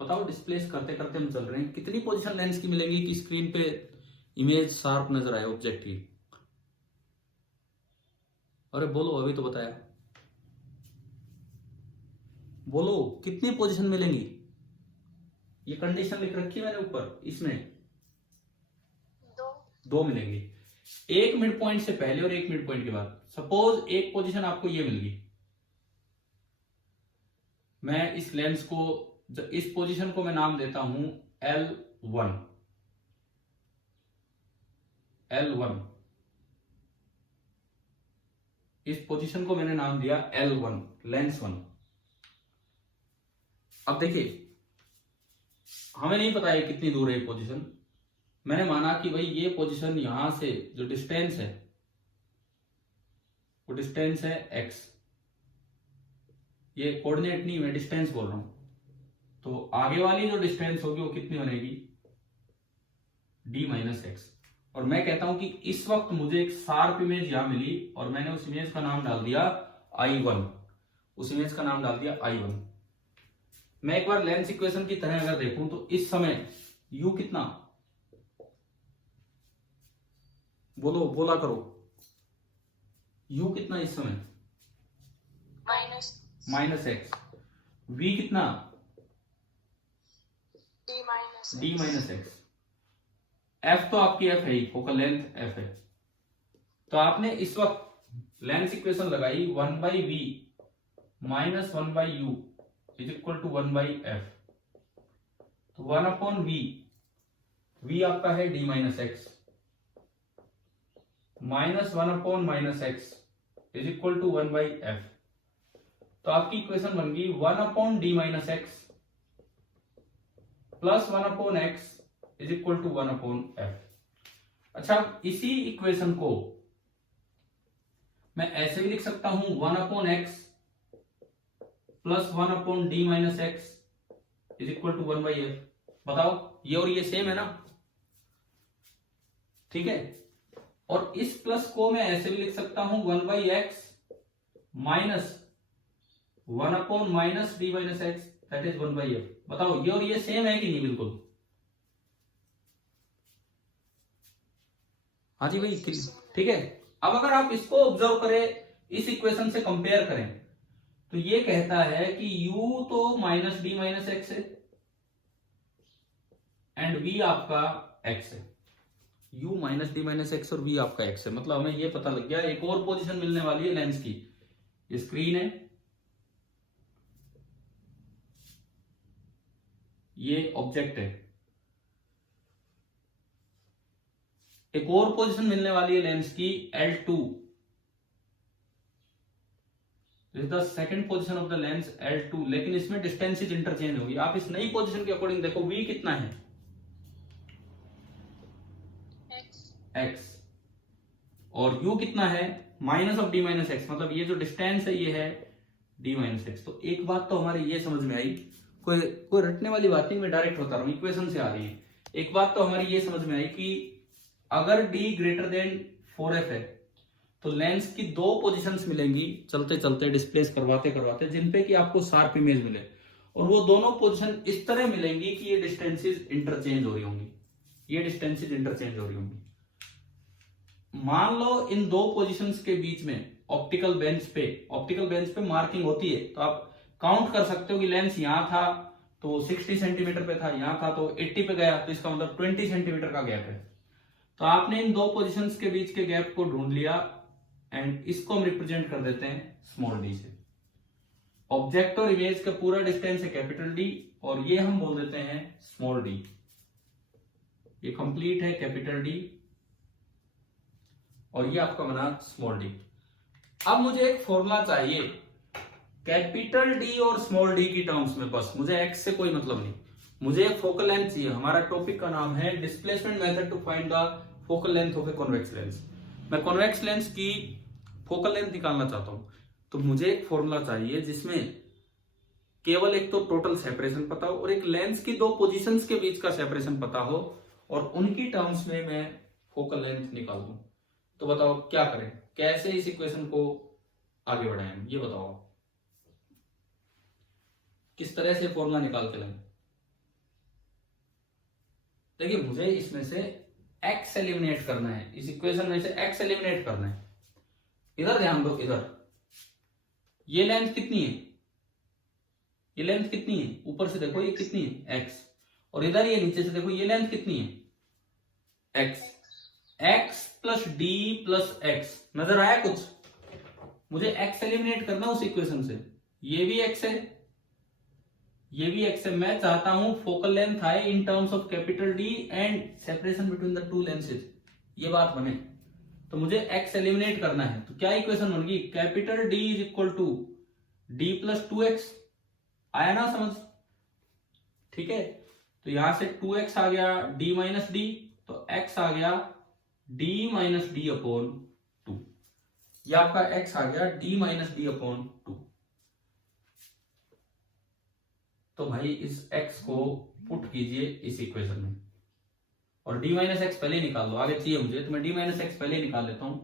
बताओ। डिस्प्लेस करते करते हम चल रहे हैं, कितनी पोजीशन लेंस की मिलेंगी कि स्क्रीन पे इमेज शार्प नजर आए ऑब्जेक्ट की। अरे बोलो, अभी तो बताया। बोलो कितनी पोजीशन मिलेंगी? ये कंडीशन लिख रखी है मैंने ऊपर, इसमें 2. दो मिलेंगे, एक मिड पॉइंट से पहले और एक मिड पॉइंट के बाद। सपोज एक पोजीशन आपको ये मिल गई, मैं इस लेंस को, इस पोजीशन को मैं नाम देता हूं L1। L1 इस पोजीशन को मैंने नाम दिया L1, लेंस 1। अब देखिए हमें नहीं पता है कितनी दूर है ये पोजीशन, मैंने माना कि भाई ये पोजीशन यहां से जो डिस्टेंस है वो डिस्टेंस है x, ये कोऑर्डिनेट नहीं, मैं डिस्टेंस बोल रहा हूं। तो आगे वाली जो डिस्टेंस होगी वो कितनी बनेगी? d minus x. और मैं कहता हूं कि इस वक्त मुझे एक शार्प इमेज यहां मिली और मैंने उस इमेज का नाम डाल दिया I1, उस इमेज का नाम डाल दिया I1। मैं एक बार लेंस इक्वेशन की तरह अगर देखूं तो इस समय u कितना, बोला करो, u कितना इस समय? Minus x. v कितना? d minus x. f तो आपकी f है ही, फोकल लेंथ f है। तो आपने इस वक्त लेंस इक्वेशन लगाई 1/v minus 1/u is equal to 1/f। तो 1/v, v आपका है d माइनस एक्स, माइनस 1/माइनस X is equal to 1/f। तो आपकी इक्वेशन बन गई 1/d minus x plus 1/x is equal to 1/f। अच्छा, इसी इक्वेशन को मैं ऐसे भी लिख सकता हूं 1/x plus 1/d minus x is equal to 1/f। बताओ, ये और ये सेम है ना? ठीक है। और इस प्लस को मैं ऐसे भी लिख सकता हूं 1/x माइनस 1/माइनस d minus X that is 1/f। बताओ, ये और ये सेम है कि नहीं? बिल्कुल। हाँ जी भाई, ठीक है। अब अगर आप इसको ऑब्जर्व करें, इस इक्वेशन से कंपेयर करें, तो ये कहता है कि u तो माइनस d माइनस एक्स है एंड v आपका x है। u minus d minus x और v आपका x है। मतलब हमें ये पता लग गया एक और पोजीशन मिलने वाली है लेंस की। ये स्क्रीन है, ये ऑब्जेक्ट है, एक और पोजीशन मिलने वाली है लेंस की L2। This is the second position of the lens L2, लेकिन इसमें डिस्टेंसेज इंटरचेंज होगी। आप इस नई पोजीशन के अकॉर्डिंग देखो, v कितना है? x। और u कितना है? Minus of d minus x. मतलब ये जो डिस्टेंस है ये है d माइनस एक्स। तो एक बात तो हमारे ये समझ में आई, कोई रटने वाली बात नहीं, मैं डायरेक्ट बता रहा हूं, इक्वेशन से आ रही है। एक बात तो हमारी ये समझ में आई कि अगर d ग्रेटर देन 4f है तो लेंस की दो पोजीशंस मिलेंगी चलते चलते, डिस्प्लेस करवाते करवाते, जिनपे कि आपको शार्प इमेज मिले। और वो दोनों पोजीशन इस तरह मिलेंगी कि ये डिस्टेंसेस इंटरचेंज हो रही होंगी, ये डिस्टेंसेस इंटरचेंज हो रही होंगी। मान लो इन दो पोजीशंस के बीच में ऑप्टिकल बेंच पे मार्किंग होती है, तो आप काउंट कर सकते हो कि लेंस यहां था तो 60 सेंटीमीटर पे था, यहां था तो 80 पे गया, तो इसका मतलब 20 सेंटीमीटर का गैप है। तो आपने इन दो पोजीशंस के बीच के गैप को ढूंढ लिया एंड इसको हम रिप्रेजेंट कर देते हैं स्मॉल डी से। ऑब्जेक्ट और इमेज का पूरा डिस्टेंस है कैपिटल डी और ये हम बोल देते हैं स्मॉल डी। ये कंप्लीट है कैपिटल डी और ये आपका बना स्मॉल डी। अब मुझे एक फॉर्मूला चाहिए कैपिटल डी और स्मॉल डी की टर्म्स में, बस मुझे एक्स से कोई मतलब नहीं, मुझे एक फोकल लेंथ चाहिए। हमारा टॉपिक का नाम है displacement method to find the focal length of a convex lens. मैं कॉन्वेक्स लेंस की फोकल लेंथ निकालना चाहता हूं, तो मुझे एक फॉर्मूला चाहिए जिसमें केवल एक तो टोटल सेपरेशन पता हो और एक लेंस की दो पोजीशंस के बीच का सेपरेशन पता हो और उनकी टर्म्स में मैं फोकल लेंथ निकाल दूं। तो बताओ क्या करें, कैसे इस इक्वेशन को आगे बढ़ाएं, ये बताओ किस तरह से फॉर्मूला निकाल के लाएं। देखिए, मुझे इसमें से x एलिमिनेट करना है, इस इक्वेशन में से x एलिमिनेट करना है। इधर ध्यान दो, इधर ये लेंथ कितनी है? ये लेंथ कितनी है, ऊपर से देखो ये कितनी है x, और इधर ये नीचे से देखो ये लेंथ कितनी है x, x plus D plus x। नजर आया कुछ? मुझे x एलिमिनेट करना उस इक्वेशन से। ये भी x है, ये भी x है। मैं चाहता हूं फोकल लेंथ आए in terms of capital D and separation between the two lenses, ये बात बने। तो मुझे x एलिमिनेट करना है, तो क्या इक्वेशन बनेगी, capital D is equal to d plus 2x। आया ना समझ? ठीक है, तो यहां से 2x आ गया d माइनस डी, तो x आ गया d माइनस डी अपॉन 2। यह आपका x आ गया d माइनस डी अपॉन 2। तो भाई इस x को पुट कीजिए इस इक्वेशन में, और d माइनस एक्स पहले निकाल लो, आगे चाहिए मुझे, तो मैं d माइनस एक्स पहले निकाल लेता हूं।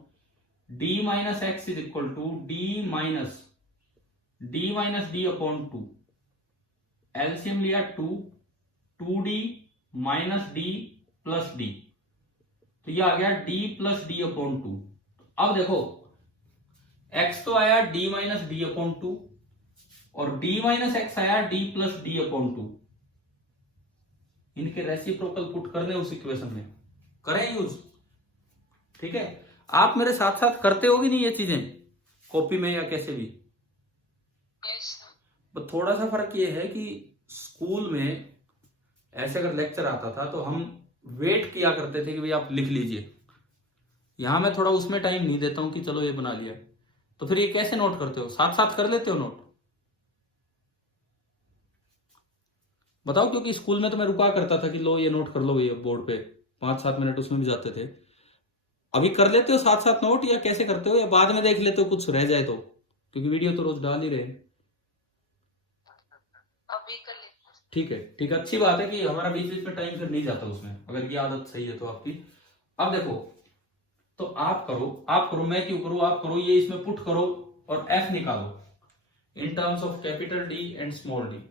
d minus x is equal to d minus d upon 2। LCM लिया 2d minus d plus D, तो ये आ गया d प्लस डी अपॉन 2। अब देखो x तो आया d माइनस डी अपॉन 2, और d माइनस एक्स आया d प्लस डी अपॉन 2। इनके रेसिप्रोकल पुट कर दे उस इक्वेशन में, करें यूज। ठीक है, आप मेरे साथ साथ करते होगी नहीं ये चीजें कॉपी में या कैसे भी? बस थोड़ा सा फर्क ये है कि स्कूल में ऐसे अगर लेक्चर आता था तो हम वेट किया करते थे कि भाई आप लिख लीजिए। यहां मैं थोड़ा उसमें टाइम नहीं देता हूं कि चलो ये बना लिया, तो फिर ये कैसे नोट करते हो, साथ साथ कर लेते हो नोट? बताओ, क्योंकि स्कूल में तो मैं रुका करता था कि लो ये नोट कर लो ये बोर्ड पे, 5-7 मिनट उसमें भी जाते थे। अभी कर लेते हो साथ साथ नोट, या कैसे करते हो, या बाद में देख लेते हो कुछ रह जाए तो? क्योंकि वीडियो तो रोज डाल ही रहे। अभी कर लेते। ठीक है, ठीक है, अच्छी बात है कि हमारा बीच बीच में टाइम फिर नहीं जाता उसमें, अगर ये आदत सही है तो आपकी। अब देखो, तो आप करो, मैं क्यों करूं, आप करो, ये इसमें पुट करो और एफ निकालो in terms of capital D and small D.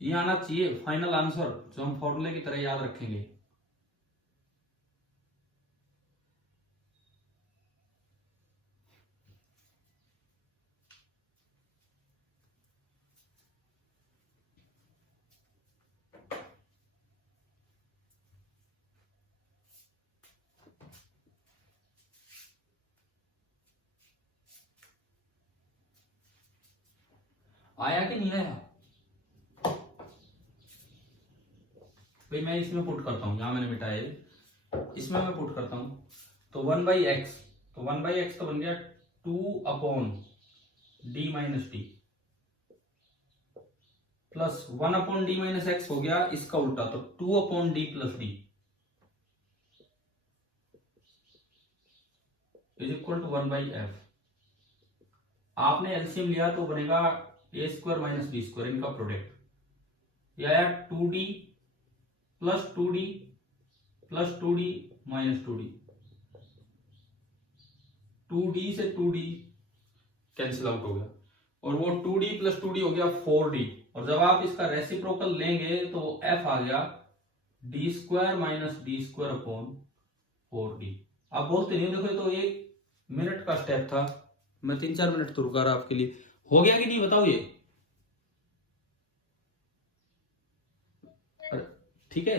ये आना चाहिए फाइनल आंसर जो हम फॉर्मूले की तरह याद रखेंगे। आया कि नहीं आया? भाई मैं इसमें पुट करता हूं, यहां मैंने मिटाया, इसमें मैं पुट करता हूं, तो 1/x, तो 1/x तो बन गया 2 upon d minus d, plus 1 upon d minus x हो गया इसका उल्टा, तो 2 upon d plus d is equal to 1/f। आपने एलसीएम लिया तो बनेगा a square minus b square, इनका प्रोडक्ट, ये आया 2d plus 2d plus 2d minus 2d, 2d से 2d कैंसिल आउट हो गया, और वो 2d प्लस 2d हो गया 4d, और जब आप इसका रेसिप्रोकल लेंगे तो f आ गया D square minus D square upon 4d। आप बोलते नहीं, देखो तो 1 मिनट का स्टेप था, मैं 3-4 मिनट तो रुका रहा आपके लिए। हो गया कि नहीं बताओ ये? ठीक है,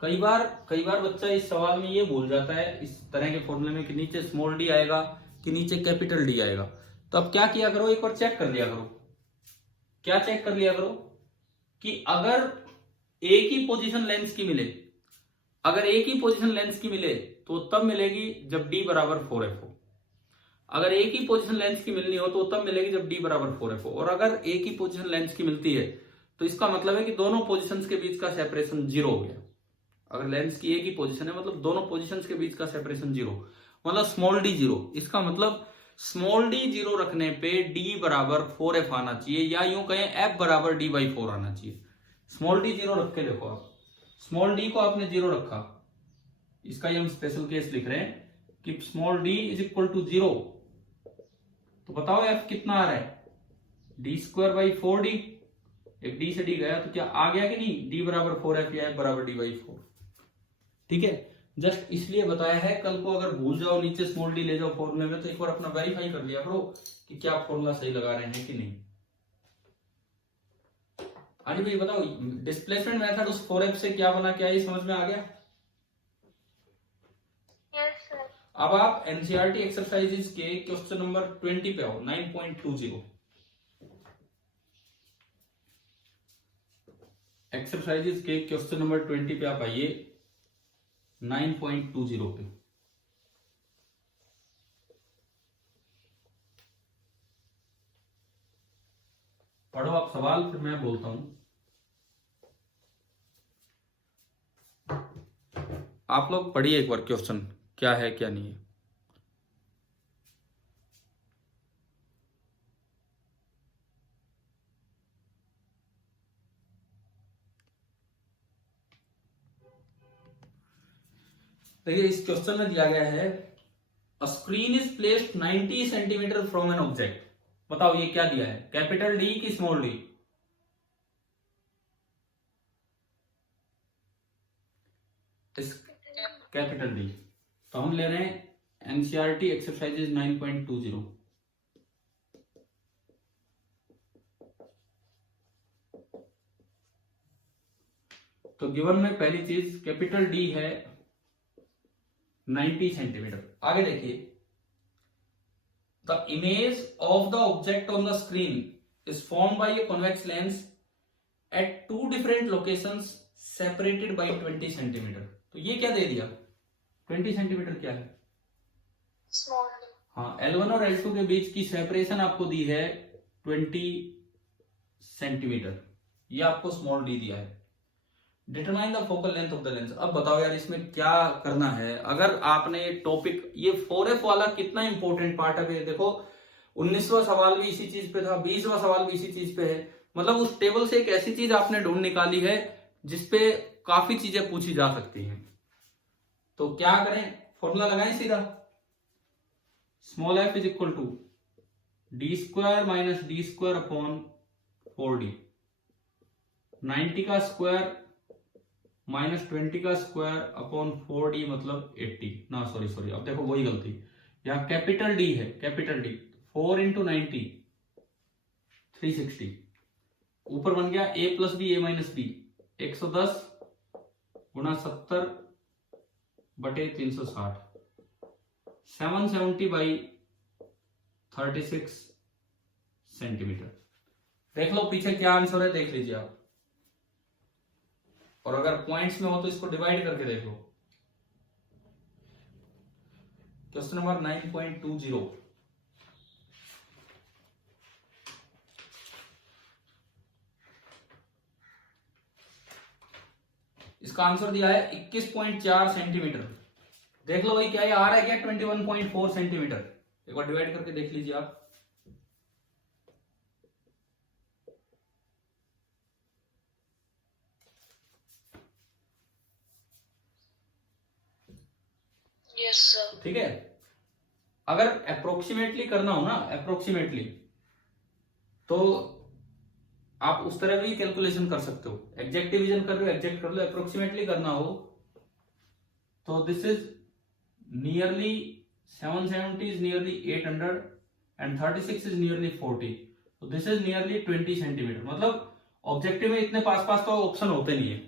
कई बार बच्चा इस सवाल में ये भूल जाता है इस तरह के फॉर्मूले में कि नीचे स्मॉल डी आएगा कि नीचे कैपिटल डी आएगा। तो अब क्या किया करो, एक बार चेक कर लिया करो। क्या चेक कर लिया करो कि अगर एक ही पोजीशन लेंस की मिले, अगर एक ही पोजीशन लेंस की मिले तो तब मिलेगी जब d बराबर 4f हो। अगर एक ही पोजीशन लेंस की मिलनी हो तो तब मिलेगी जब d बराबर 4f हो। और अगर एक ही पोजीशन लेंस की मिलती है तो इसका मतलब है कि दोनों पोजीशंस के बीच का सेपरेशन 0 हो गया। अगर लेंस की एक ही पोजीशन है मतलब दोनों पोजीशंस के बीच का सेपरेशन 0। मतलब स्मॉल डी 0, इसका मतलब स्मॉल डी 0 रखने पे डी बराबर 4f आना चाहिए, या यूं कहें f बराबर d/4 आना चाहिए। स्मॉल डी 0 रख के देखो आप, स्मॉल डी को आपने 0 रखा, इसका ये हम स्पेशल केस लिख रहे हैं कि small d is equal to 0, तो बताओ f कितना आ रहा है, d²/4d, एक d से d गया तो क्या आ गया कि नहीं, d बराबर 4f या f बराबर d/4। ठीक है, जस्ट इसलिए बताया है, कल को अगर भूल जाओ नीचे स्मॉल डी ले जाओ फॉर्मूले में, तो एक बार अपना वेरीफाई कर लिया करो कि क्या फॉर्मूला सही लगा रहे हैं कि नहीं। आगे भाई बताओ, डिस्प्लेसमेंट मेथड उस 4f से क्या बना, क्या ये समझ में आ गया? Yes sir. अब आप एनसीईआरटी एक्सरसाइजेज के क्वेश्चन नंबर 20 पे आओ, 9.20। एक्सरसाइजेज के क्वेश्चन नंबर 20 पे आप आइए, 9.20 पे। पढ़ो आप सवाल, फिर मैं बोलता हूं। आप लोग पढ़िए एक बार क्वेश्चन, क्या है क्या नहीं है। देखिए इस क्वेश्चन में दिया गया है, a screen is placed 90 centimetre from an object. बताओ ये क्या दिया है, कैपिटल डी की स्मॉल डी? Capital D. तो हम ले रहे हैं एनसीईआरटी एक्सरसाइजेज 9.20। तो गिवन में पहली चीज कैपिटल डी है 90 सेंटीमीटर। आगे देखिए, the image of the object on the screen is formed by a convex lens at 2 different locations separated by 20 centimetre. तो ये क्या दे दिया, 20 सेंटीमीटर क्या है, स्मॉल डी। हाँ, L1 और L2 के बीच की सेपरेशन आपको दी है 20 सेंटीमीटर, ये आपको स्मॉल डी दिया है। Determine the focal length of the lens. अब बताओ यार इसमें क्या करना है। अगर आपने टॉपिक, ये 4f वाला कितना इंपॉर्टेंट पार्ट है, देखो 19वां सवाल भी इसी चीज पे था, 20वां सवाल भी इसी चीज पे है। मतलब उस टेबल से एक ऐसी चीज आपने ढूंढ निकाली है जिसपे काफी चीजें पूछी जा सकती हैं। तो क्या करें, फॉर्मूला लगाएं सीधा, small f is equal to d² minus d² upon 4d, 90 का स्क्वायर माइनस 20 का स्क्वायर अपॉन 4d मतलब 80 ना, सॉरी अब देखो वही गलती, यहाँ कैपिटल डी है, कैपिटल डी 4 इंटू 90 360, ऊपर बन गया a plus b a minus b, 110 गुणा 70 बटे 360, 770 बाई 36 सेंटीमीटर। देख लो पीछे क्या आंसर है, देख लीजिए आप, और अगर पॉइंट्स में हो तो इसको डिवाइड करके देख लो। क्वेश्चन नंबर 9.20, इसका आंसर दिया है 21.4 सेंटीमीटर। देख लो भाई क्या ये आ रहा है क्या, 21.4 सेंटीमीटर। एक बार डिवाइड करके देख लीजिए आप। Yes sir. ठीक है, अगर अप्रोक्सीमेटली करना हो ना, अप्रोक्सीमेटली, तो आप उस तरह भी कैलकुलेशन कर सकते हो। एग्जैक्ट डिवीजन कर रहे हो एग्जैक्ट कर लो, अप्रोक्सीमेटली करना हो तो this is nearly 770 is nearly 800 and 36 is nearly 40, तो दिस इज नियरली 20 सेंटीमीटर। मतलब ऑब्जेक्टिव में इतने पास पास तो ऑप्शन होते नहीं है,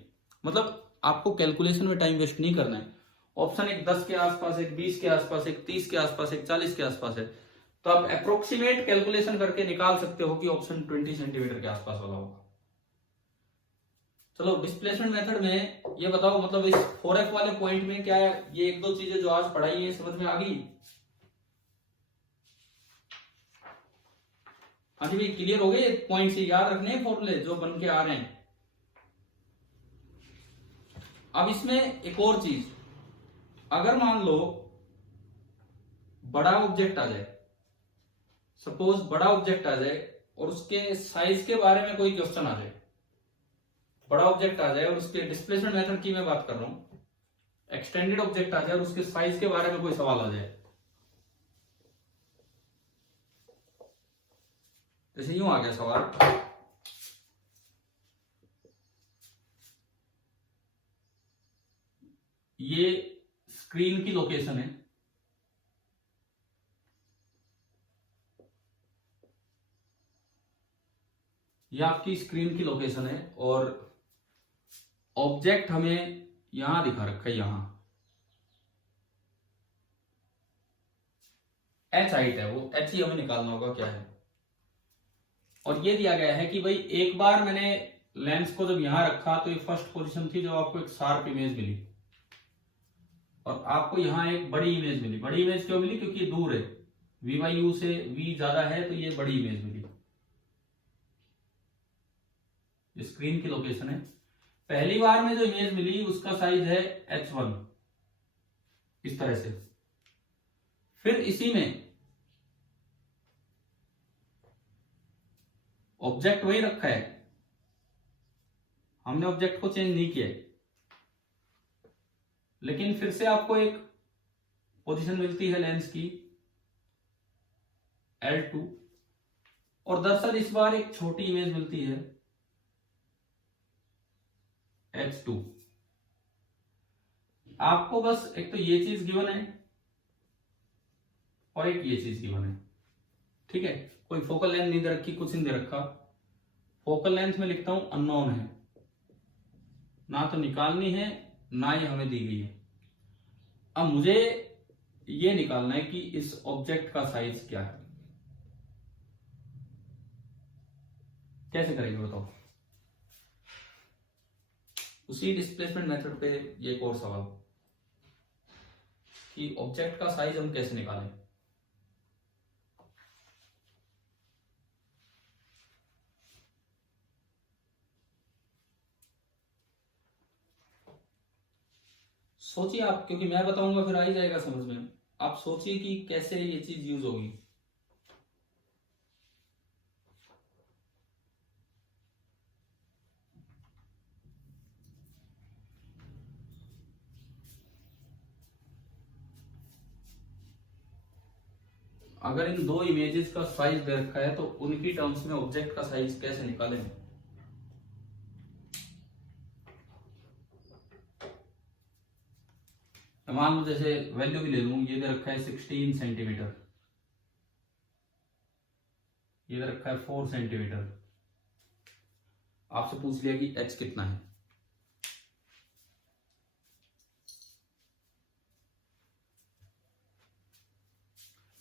मतलब आपको कैलकुलेशन में टाइम वेस्ट नहीं करना है। ऑप्शन एक 10 के आसपास, एक 20 के आसपास, एक 30 के आसपास, एक 40 के आसपास है, तो आप अप्रोक्सीमेट कैलकुलेशन करके निकाल सकते हो कि ऑप्शन 20 सेंटीमीटर के आसपास वाला होगा। चलो डिस्प्लेसमेंट मेथड में ये बताओ, मतलब इस 4f वाले पॉइंट में क्या है, ये एक दो चीजें जो आज पढ़ाई है समझ में आ गई? हाँ जी भाई, क्लियर हो गए पॉइंट से, याद रखने हैं फॉर्मूले जो बन के आ रहे हैं। अब इसमें एक और चीज, अगर मान लो बड़ा ऑब्जेक्ट आ जाए, सपोज बड़ा ऑब्जेक्ट आ जाए और उसके साइज के बारे में कोई क्वेश्चन आ जाए, बड़ा ऑब्जेक्ट आ जाए और उसके डिस्प्लेसमेंट मेथड की मैं बात कर रहा हूं, एक्सटेंडेड ऑब्जेक्ट आ जाए और उसके साइज के बारे में कोई सवाल आ जाए, जैसे यूं आ गया सवाल, ये स्क्रीन की लोकेशन है, ये आपकी स्क्रीन की लोकेशन है और ऑब्जेक्ट हमें यहां दिखा रखा है, यहां एच हाइट है, वो एच ही हमें निकालना होगा क्या है। और ये दिया गया है कि भाई एक बार मैंने लेंस को जब यहां रखा तो ये फर्स्ट पोजीशन थी, जब आपको एक शार्प इमेज मिली और आपको यहां एक बड़ी इमेज मिली। बड़ी इमेज क्यों मिली? क्योंकि ये दूर है, v बाई यू से v ज्यादा है, तो ये बड़ी इमेज मिली। ये स्क्रीन की लोकेशन है। पहली बार में जो इमेज मिली उसका साइज है h1, इस तरह से। फिर इसी में ऑब्जेक्ट वही रखा है, हमने ऑब्जेक्ट को चेंज नहीं किया है, लेकिन फिर से आपको एक पोजीशन मिलती है लेंस की L2, और दरअसल इस बार एक छोटी इमेज मिलती है H2। आपको बस एक तो ये चीज गिवन है और एक ये चीज गिवन है, ठीक है। कोई फोकल लेंथ नहीं दे रखी, कुछ नहीं दे रखा। फोकल लेंथ में लिखता हूं अननोन है, ना तो निकालनी है ना ही हमें दी गई है। अब मुझे ये निकालना है कि इस ऑब्जेक्ट का साइज क्या है। कैसे करेंगे बताओ? उसी डिस्प्लेसमेंट मेथड पे ये एक और सवाल कि ऑब्जेक्ट का साइज हम कैसे निकालें। सोचिए आप, क्योंकि मैं बताऊंगा फिर आ ही जाएगा समझ में। आप सोचिए कि कैसे ये चीज यूज होगी। अगर इन दो इमेजेस का साइज दे रखा है तो उनकी टर्म्स में ऑब्जेक्ट का साइज कैसे निकालें। मान लो जैसे वैल्यू भी ले लूं, ये दे रखा है 16 सेंटीमीटर, ये दे रखा है 4 सेंटीमीटर। आपसे पूछ लिया कि h कितना है।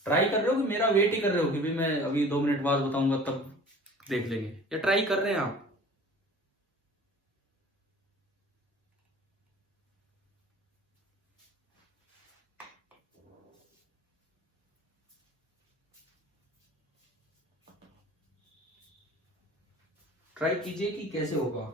ट्राई कर रहे हो कि मेरा वेट ही कर रहे हो कि भाई मैं अभी 2 मिनट बाद बताऊंगा तब देख लेंगे, या ट्राई कर रहे हैं आप? ट्राई कीजिए कि कैसे होगा।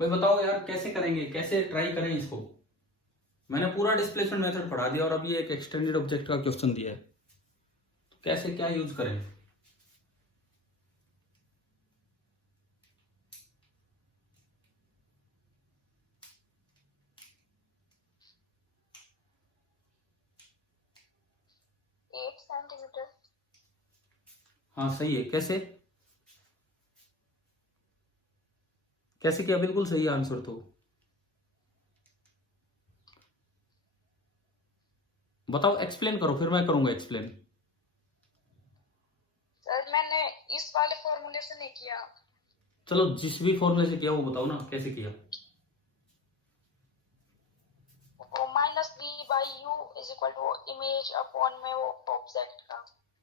भाई बताओ यार कैसे करेंगे, कैसे ट्राई करें इसको। मैंने पूरा डिस्प्लेसमेंट मेथड पढ़ा दिया और अभी एक एक्सटेंडेड ऑब्जेक्ट का क्वेश्चन दिया है, तो कैसे क्या यूज करें। Eight centimetre. हाँ सही है। कैसे कैसे किया? बिल्कुल सही आंसर। तो बताओ, एक्सप्लेन करो, फिर मैं करूंगा एक्सप्लेन। सर मैंने इस वाले फॉर्मूले से नहीं किया। चलो जिस भी फॉर्मूले से किया वो बताओ ना कैसे किया। वो -v/u is equal to image upon में वो ऑब्जेक्ट का।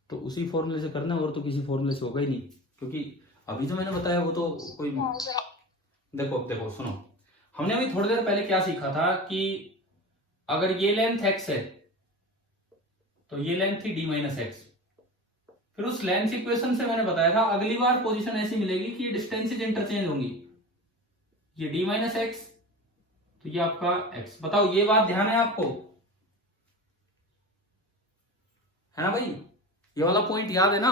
तो उसी फॉर्मूले से करना, और तो किसी फॉर्मूले से होगा ही नहीं, क्योंकि अभी जो मैंने बताया वो तो कोई। हाँ सर। देखो देखो सुनो, हमने अभी थोड़ी देर पहले क्या सीखा था कि अगर ये लेंथ x है तो ये लेंथ थी d माइनस एक्स। फिर उस लेंथ इक्वेशन से मैंने बताया था अगली बार पोजीशन ऐसी मिलेगी कि ये डिस्टेंसेज इंटरचेंज होंगी, ये d माइनस एक्स तो ये आपका x। बताओ ये बात ध्यान है आपको, है ना भाई, ये वाला पॉइंट याद है ना।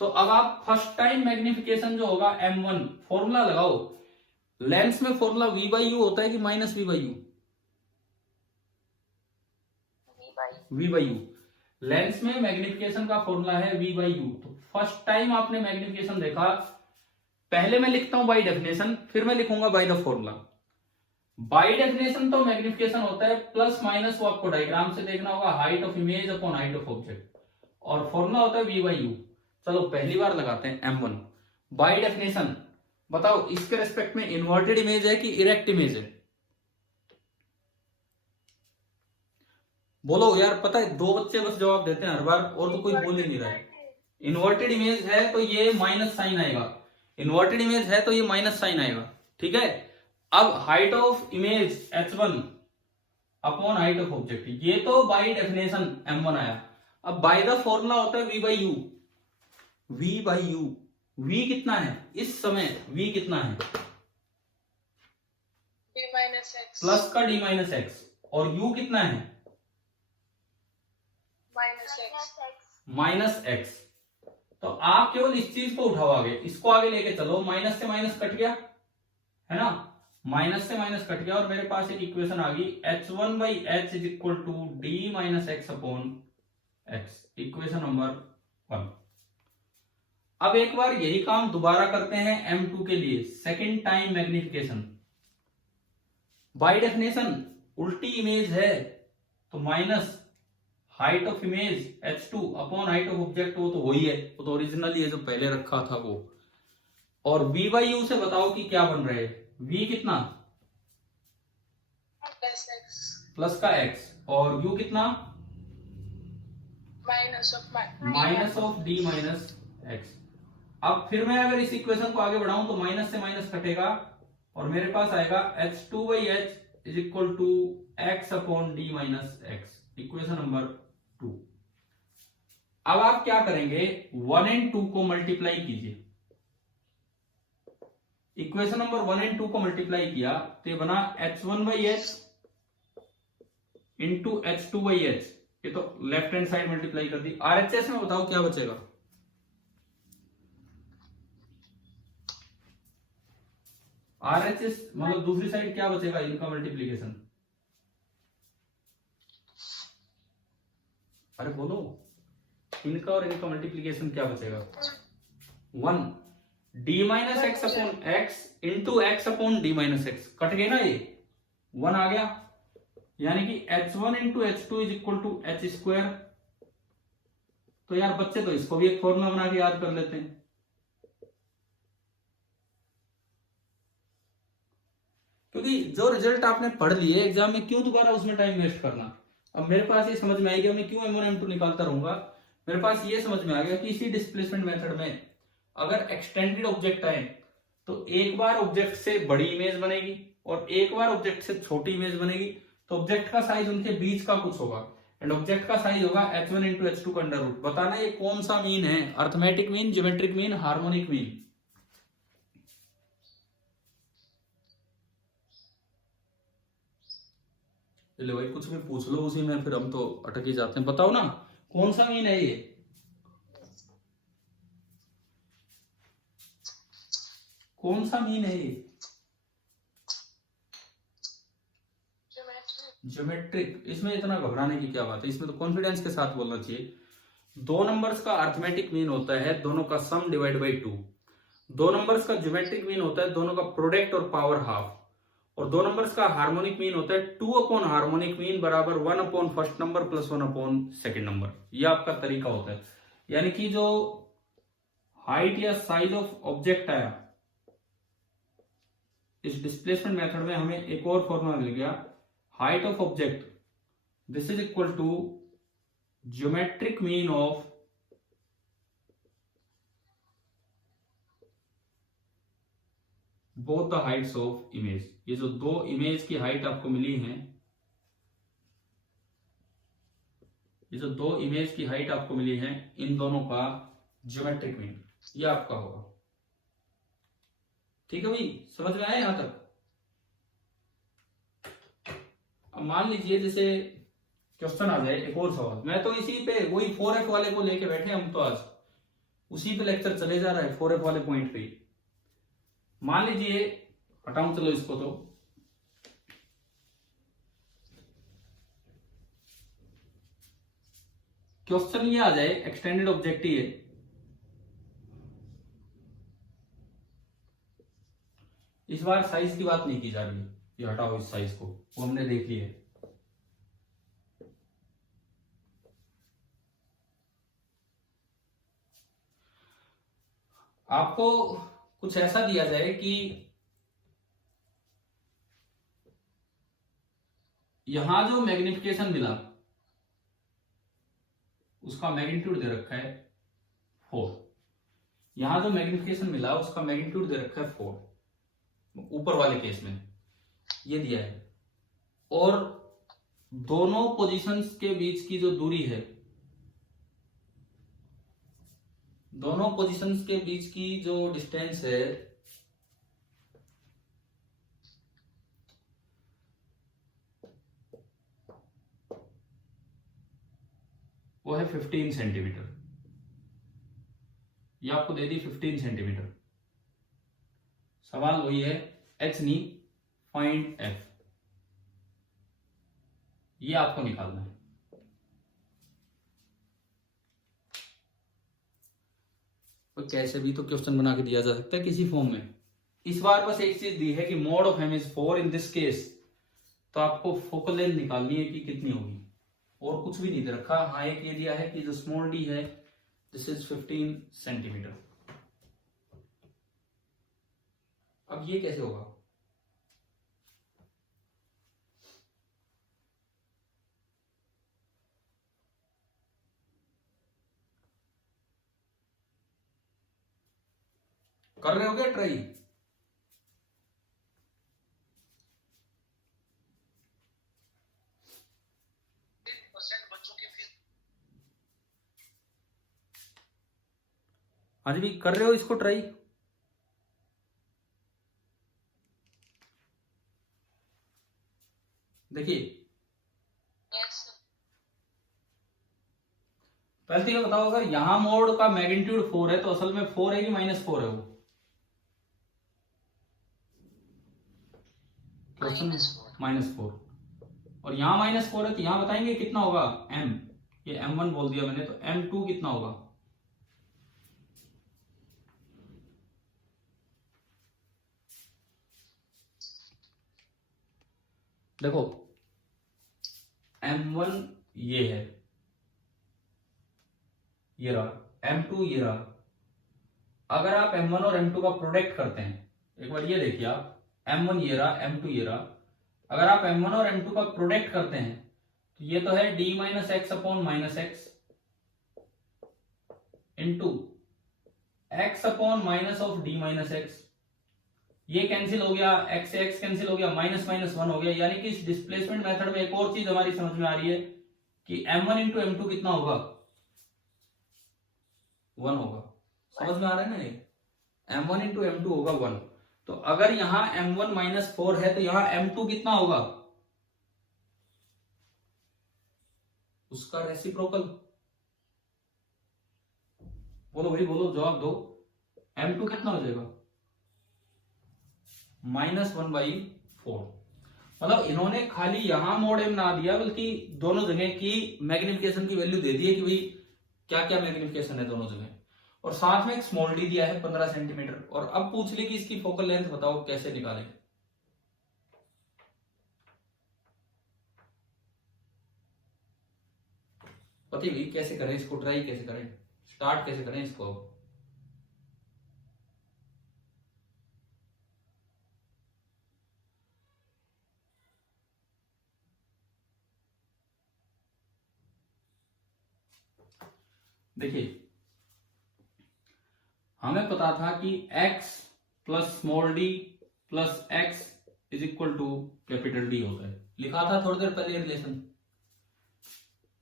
तो अब आप फर्स्ट टाइम मैग्निफिकेशन जो होगा m1 फॉर्मूला लगाओ। लेंस में फॉर्मूला v/u होता है कि माइनस v/u? v/u। लेंस में मैग्निफिकेशन का फॉर्मूला है v/u। तो फर्स्ट टाइम आपने मैग्निफिकेशन देखा, पहले मैं लिखता हूं बाय डेफिनेशन, फिर मैं लिखूंगा by the formula. By definition तो मैग्निफिकेशन होता है प्लस माइनस, वो आपको डायग्राम से देखना होगा, height of image upon height of object, और फॉर्मूला होता है v/u। चलो पहली बार लगाते हैं m1 बाय डेफिनेशन। बताओ इसके रेस्पेक्ट में इन्वर्टेड इमेज है कि इरेक्ट इमेज है? बोलो यार, पता है दो बच्चे बस जवाब देते हैं हर बार, और तो कोई बोल ही नहीं रहा है। इन्वर्टेड इमेज है तो ये माइनस साइन आएगा, इन्वर्टेड इमेज है तो ये माइनस साइन आएगा, ठीक है। अब height of image h1 upon height of object, ये तो बाय डेफिनेशन m1 आया। अब बाय द फॉर्मूला होता है v/u। v/u, v कितना है इस समय, v कितना है? d माइनस एक्स प्लस का d माइनस एक्स, और u कितना है? Minus x. तो आप केवल इस चीज को उठाओ आगे, इसको आगे लेके चलो, माइनस से माइनस कट गया, है ना, माइनस से माइनस कट गया, और मेरे पास एक इक्वेशन आ गई h1/h is equal to d minus x upon x, equation number 1। अब एक बार यही काम दोबारा करते हैं m2 के लिए, second time magnification. By definition उल्टी इमेज है तो minus height of image h2 upon height of object, वो तो वही है, वो तो ओरिजिनली है जो पहले रखा था वो। और v/u से बताओ कि क्या बन रहे हैं, v कितना? प्लस का x, और u कितना? Minus of d minus x. अब फिर मैं अगर इस इक्वेशन को आगे बढ़ाऊं तो माइनस से माइनस कटेगा, और मेरे पास आएगा h2/h is equal to x upon d minus x, equation number 2। अब आप क्या करेंगे, 1 एंड 2 को मल्टीप्लाई कीजिए। इक्वेशन नंबर 1 एंड 2 को मल्टीप्लाई किया तो ये बना h1/h इंटू h2/h, ये तो लेफ्ट हैंड साइड मल्टीप्लाई कर दी। RHS में बताओ क्या बचेगा? RHS मतलब दूसरी साइड क्या बचेगा, इनका मल्टीप्लीकेशन? अरे बोलो, इनका और इनका मल्टीप्लीकेशन क्या बचेगा? 1 d minus x upon x into x upon d minus x, कट गए ना, ये 1 आ गया, यानी कि h1 into h2 is equal to h square. तो यार बच्चे तो इसको भी एक फॉर्मूला बना के याद कर लेते हैं। क्योंकि जो रिजल्ट आपने पढ़ लिए एग्जाम में, क्यों दोबारा उसमें टाइम वेस्ट करना। अब मेरे पास ये समझ में आएगा, मैं क्यों m1 m2 निकालता रहूंगा। मेरे पास ये समझ में आ गया कि इसी डिस्प्लेसमेंट मेथड में अगर एक्सटेंडेड ऑब्जेक्ट आए तो एक बार ऑब्जेक्ट से बड़ी इमेज बनेगी और एक बार ऑब्जेक्ट से छोटी इमेज बनेगी, तो ऑब्जेक्ट का साइज उनके बीच का कुछ होगा, एंड ऑब्जेक्ट का साइज होगा h1 इंटू h2 का अंडर रूट। बताना ये कौन सा मीन है, arithmetic mean, geometric mean, harmonic mean? चलो भाई कुछ भी पूछ लो उसी में, फिर हम तो अटक ही जाते हैं। बताओ ना कौन सा मीन है ये? कौन सा मीन है ये? ज्योमेट्रिक। इसमें इतना घबराने की क्या बात है, इसमें तो कॉन्फिडेंस के साथ बोलना चाहिए। 2 नंबर्स का अर्थमेटिक मीन होता है दोनों का सम डिवाइड बाई 2। 2 नंबर्स का ज्योमेट्रिक मीन होता है दोनों का प्रोडक्ट और पावर हाफ। और 2 नंबर्स का हार्मोनिक मीन होता है 2 अपॉन हार्मोनिक मीन बराबर 1 upon first number plus 1 upon second number. ये आपका तरीका होता है। यानी कि जो हाइट या साइज ऑफ ऑब्जेक्ट आया, इस डिस्प्लेसमेंट मेथड में हमें एक और फॉर्मूला मिल गया, height of object this is equal to geometric mean of both the heights of image. ये जो दो इमेज की हाइट आपको मिली है, ये जो दो इमेज की हाइट आपको मिली है, इन दोनों का ज्योमेट्रिक मीन ये आपका होगा। ठीक है भाई, समझ में आया यहां तक? अब मान लीजिए जैसे क्वेश्चन आ जाए, एक और सवाल, मैं तो इसी पे वही 4f वाले को लेके बैठे हम तो आज उसी पे लेक्चर चले जा रहा है 4f वाले पॉइंट पे। मान लीजिए, हटाऊं चलो इसको, तो क्वेश्चन ये आ जाए, एक्सटेंडेड ऑब्जेक्टिव है, इस बार साइज की बात नहीं की जा रही है, ये हटाओ इस साइज को, वो हमने देख लिया है। आपको कुछ ऐसा दिया जाए कि यहां जो मैग्निफिकेशन मिला उसका मैग्नीट्यूड दे रखा है 4, यहां जो मैग्निफिकेशन मिला उसका मैग्नीट्यूड दे रखा है 4, ऊपर वाले केस में ये दिया है, और दोनों पोजीशंस के बीच की जो दूरी है, दोनों पोजीशंस के बीच की जो डिस्टेंस है वो है 15 सेंटीमीटर। ये आपको दे दी 15 सेंटीमीटर। सवाल वही है, एच नी फाइंड एफ, ये आपको निकालना है। तो कैसे भी तो क्वेश्चन बना के दिया जा सकता है किसी फॉर्म में। इस बार बस एक चीज दी है कि mod of m is 4 in this case, तो आपको फोकल लेंथ निकालनी है कि कितनी होगी, और कुछ भी नहीं दे रखा। हाँ, एक ये दिया है कि जो स्मॉल डी है दिस इज 15 सेंटीमीटर। अब ये कैसे होगा? कर रहे हो क्या ट्राई? आज भी कर रहे हो इसको ट्राई? देखिए, पहले तो ये बताओ, अगर यहां मोड का मैग्नीट्यूड 4 है तो असल में 4 है कि -4 है? वो क्वेश्चन -4, और यहां -4 है तो यहां बताएंगे कितना होगा m, ये m1 बोल दिया मैंने, तो m2 कितना होगा? देखो, m1 ये है, ये रहा, m2 ये रहा। अगर आप m1 और m2 का प्रोडक्ट करते हैं, एक बार ये देखिए आप, m1 ये रहा, m2 ये रहा, अगर आप m1 और m2 का प्रोडक्ट करते हैं तो ये तो है d - x upon -x into x upon minus of d - x, ये कैंसिल हो गया, x से x कैंसिल हो गया, -1 हो गया। यानी कि इस डिस्प्लेसमेंट मेथड में एक और चीज हमारी समझ में आ रही है कि m1 इंटू m2 कितना होगा? 1 होगा। समझ में आ रहा है ना? ये m1 इंटू m2 होगा 1। तो अगर यहां m1 -4 है तो यहां m2 कितना होगा? उसका रेसिप्रोकल। बोलो भाई, बोलो, जवाब दो। m2 कितना हो जाएगा? -1/4। मतलब इन्होंने खाली यहां मोड एम ना दिया, बल्कि दोनों जगह की मैग्निफिकेशन की वैल्यू दे दी है कि भाई क्या क्या मैग्निफिकेशन है दोनों जगह, और साथ में एक स्मॉल डी दिया है 15 सेंटीमीटर। और अब पूछ ली कि इसकी फोकल लेंथ बताओ कैसे निकालें। पति भी कैसे करें इसको, ट्राई कैसे करें, स्टार्ट कैसे करें इसको? अब देखिए हमें पता था कि x plus small d plus x is equal to capital D होता है, लिखा था थोड़ी देर पहले रिलेशन,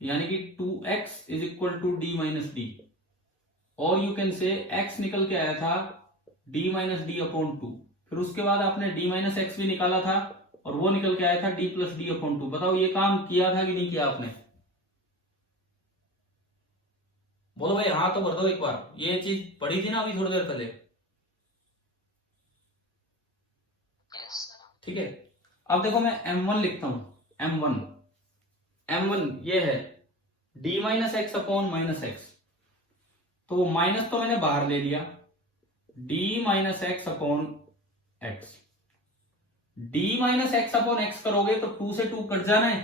यानी कि 2x is equal to d minus d, और यू कैन से x निकल के आया था d minus d upon two, फिर उसके बाद आपने d माइनस एक्स भी निकाला था और वो निकल के आया था d plus D upon to. बताओ ये काम किया था कि नहीं किया आपने? बोलो भाई, हाँ तो भर दो एक बार। ये चीज पढ़ी थी ना अभी थोड़ी देर पहले, ठीक है। अब देखो मैं m1 लिखता हूं, m1 ये है d minus x upon minus x, तो माइनस तो मैंने बाहर ले लिया, d minus x upon x, d minus x upon x करोगे तो 2 से 2 कट जाना है,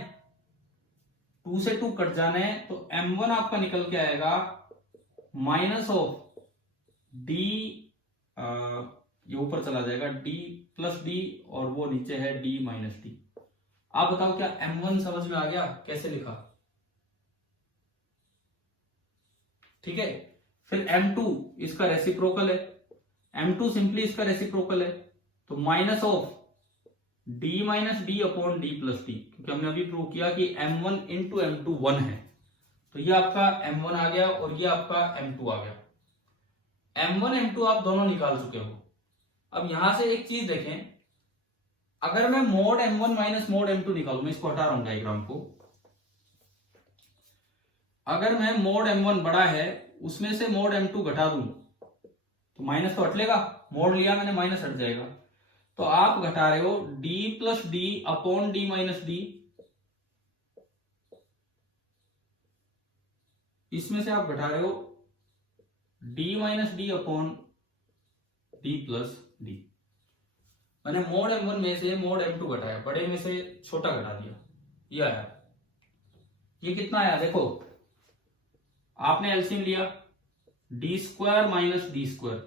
2 से 2 कट जाना है, तो m1 आपका निकल के आएगा माइनस ऑफ d, ये ऊपर चला जाएगा d प्लस डी और वो नीचे है d माइनस डी। आप बताओ क्या m1 समझ में आ गया कैसे लिखा? ठीक है। फिर m2 इसका रेसिप्रोकल है, m2 सिंपली इसका रेसिप्रोकल है, तो minus of d minus d upon d plus D, क्योंकि हमने अभी प्रूव किया कि m1 इंटू m2 1 है, तो ये आपका m1 आ गया और ये आपका m2 आ गया। m1 m2 आप दोनों निकाल चुके हो। अब यहां से एक चीज देखें, अगर मैं mode m1 minus mode m2 निकालू, मैं इसको हटा रहा हूं डायग्राम को, अगर मैं मोड m1 बड़ा है उसमें से मोड m2 घटा दूं तो माइनस तो हट लेगा, मोड लिया मैंने माइनस हट जाएगा, तो आप घटा रहे हो d plus D upon d minus D, इसमें से आप घटा रहे हो d minus d upon d plus D. मैंने मोड m1 में से मोड m2 घटाया, बड़े में से छोटा घटा दिया, ये आया। ये कितना आया देखो, आपने एलसीएम लिया D square minus D square,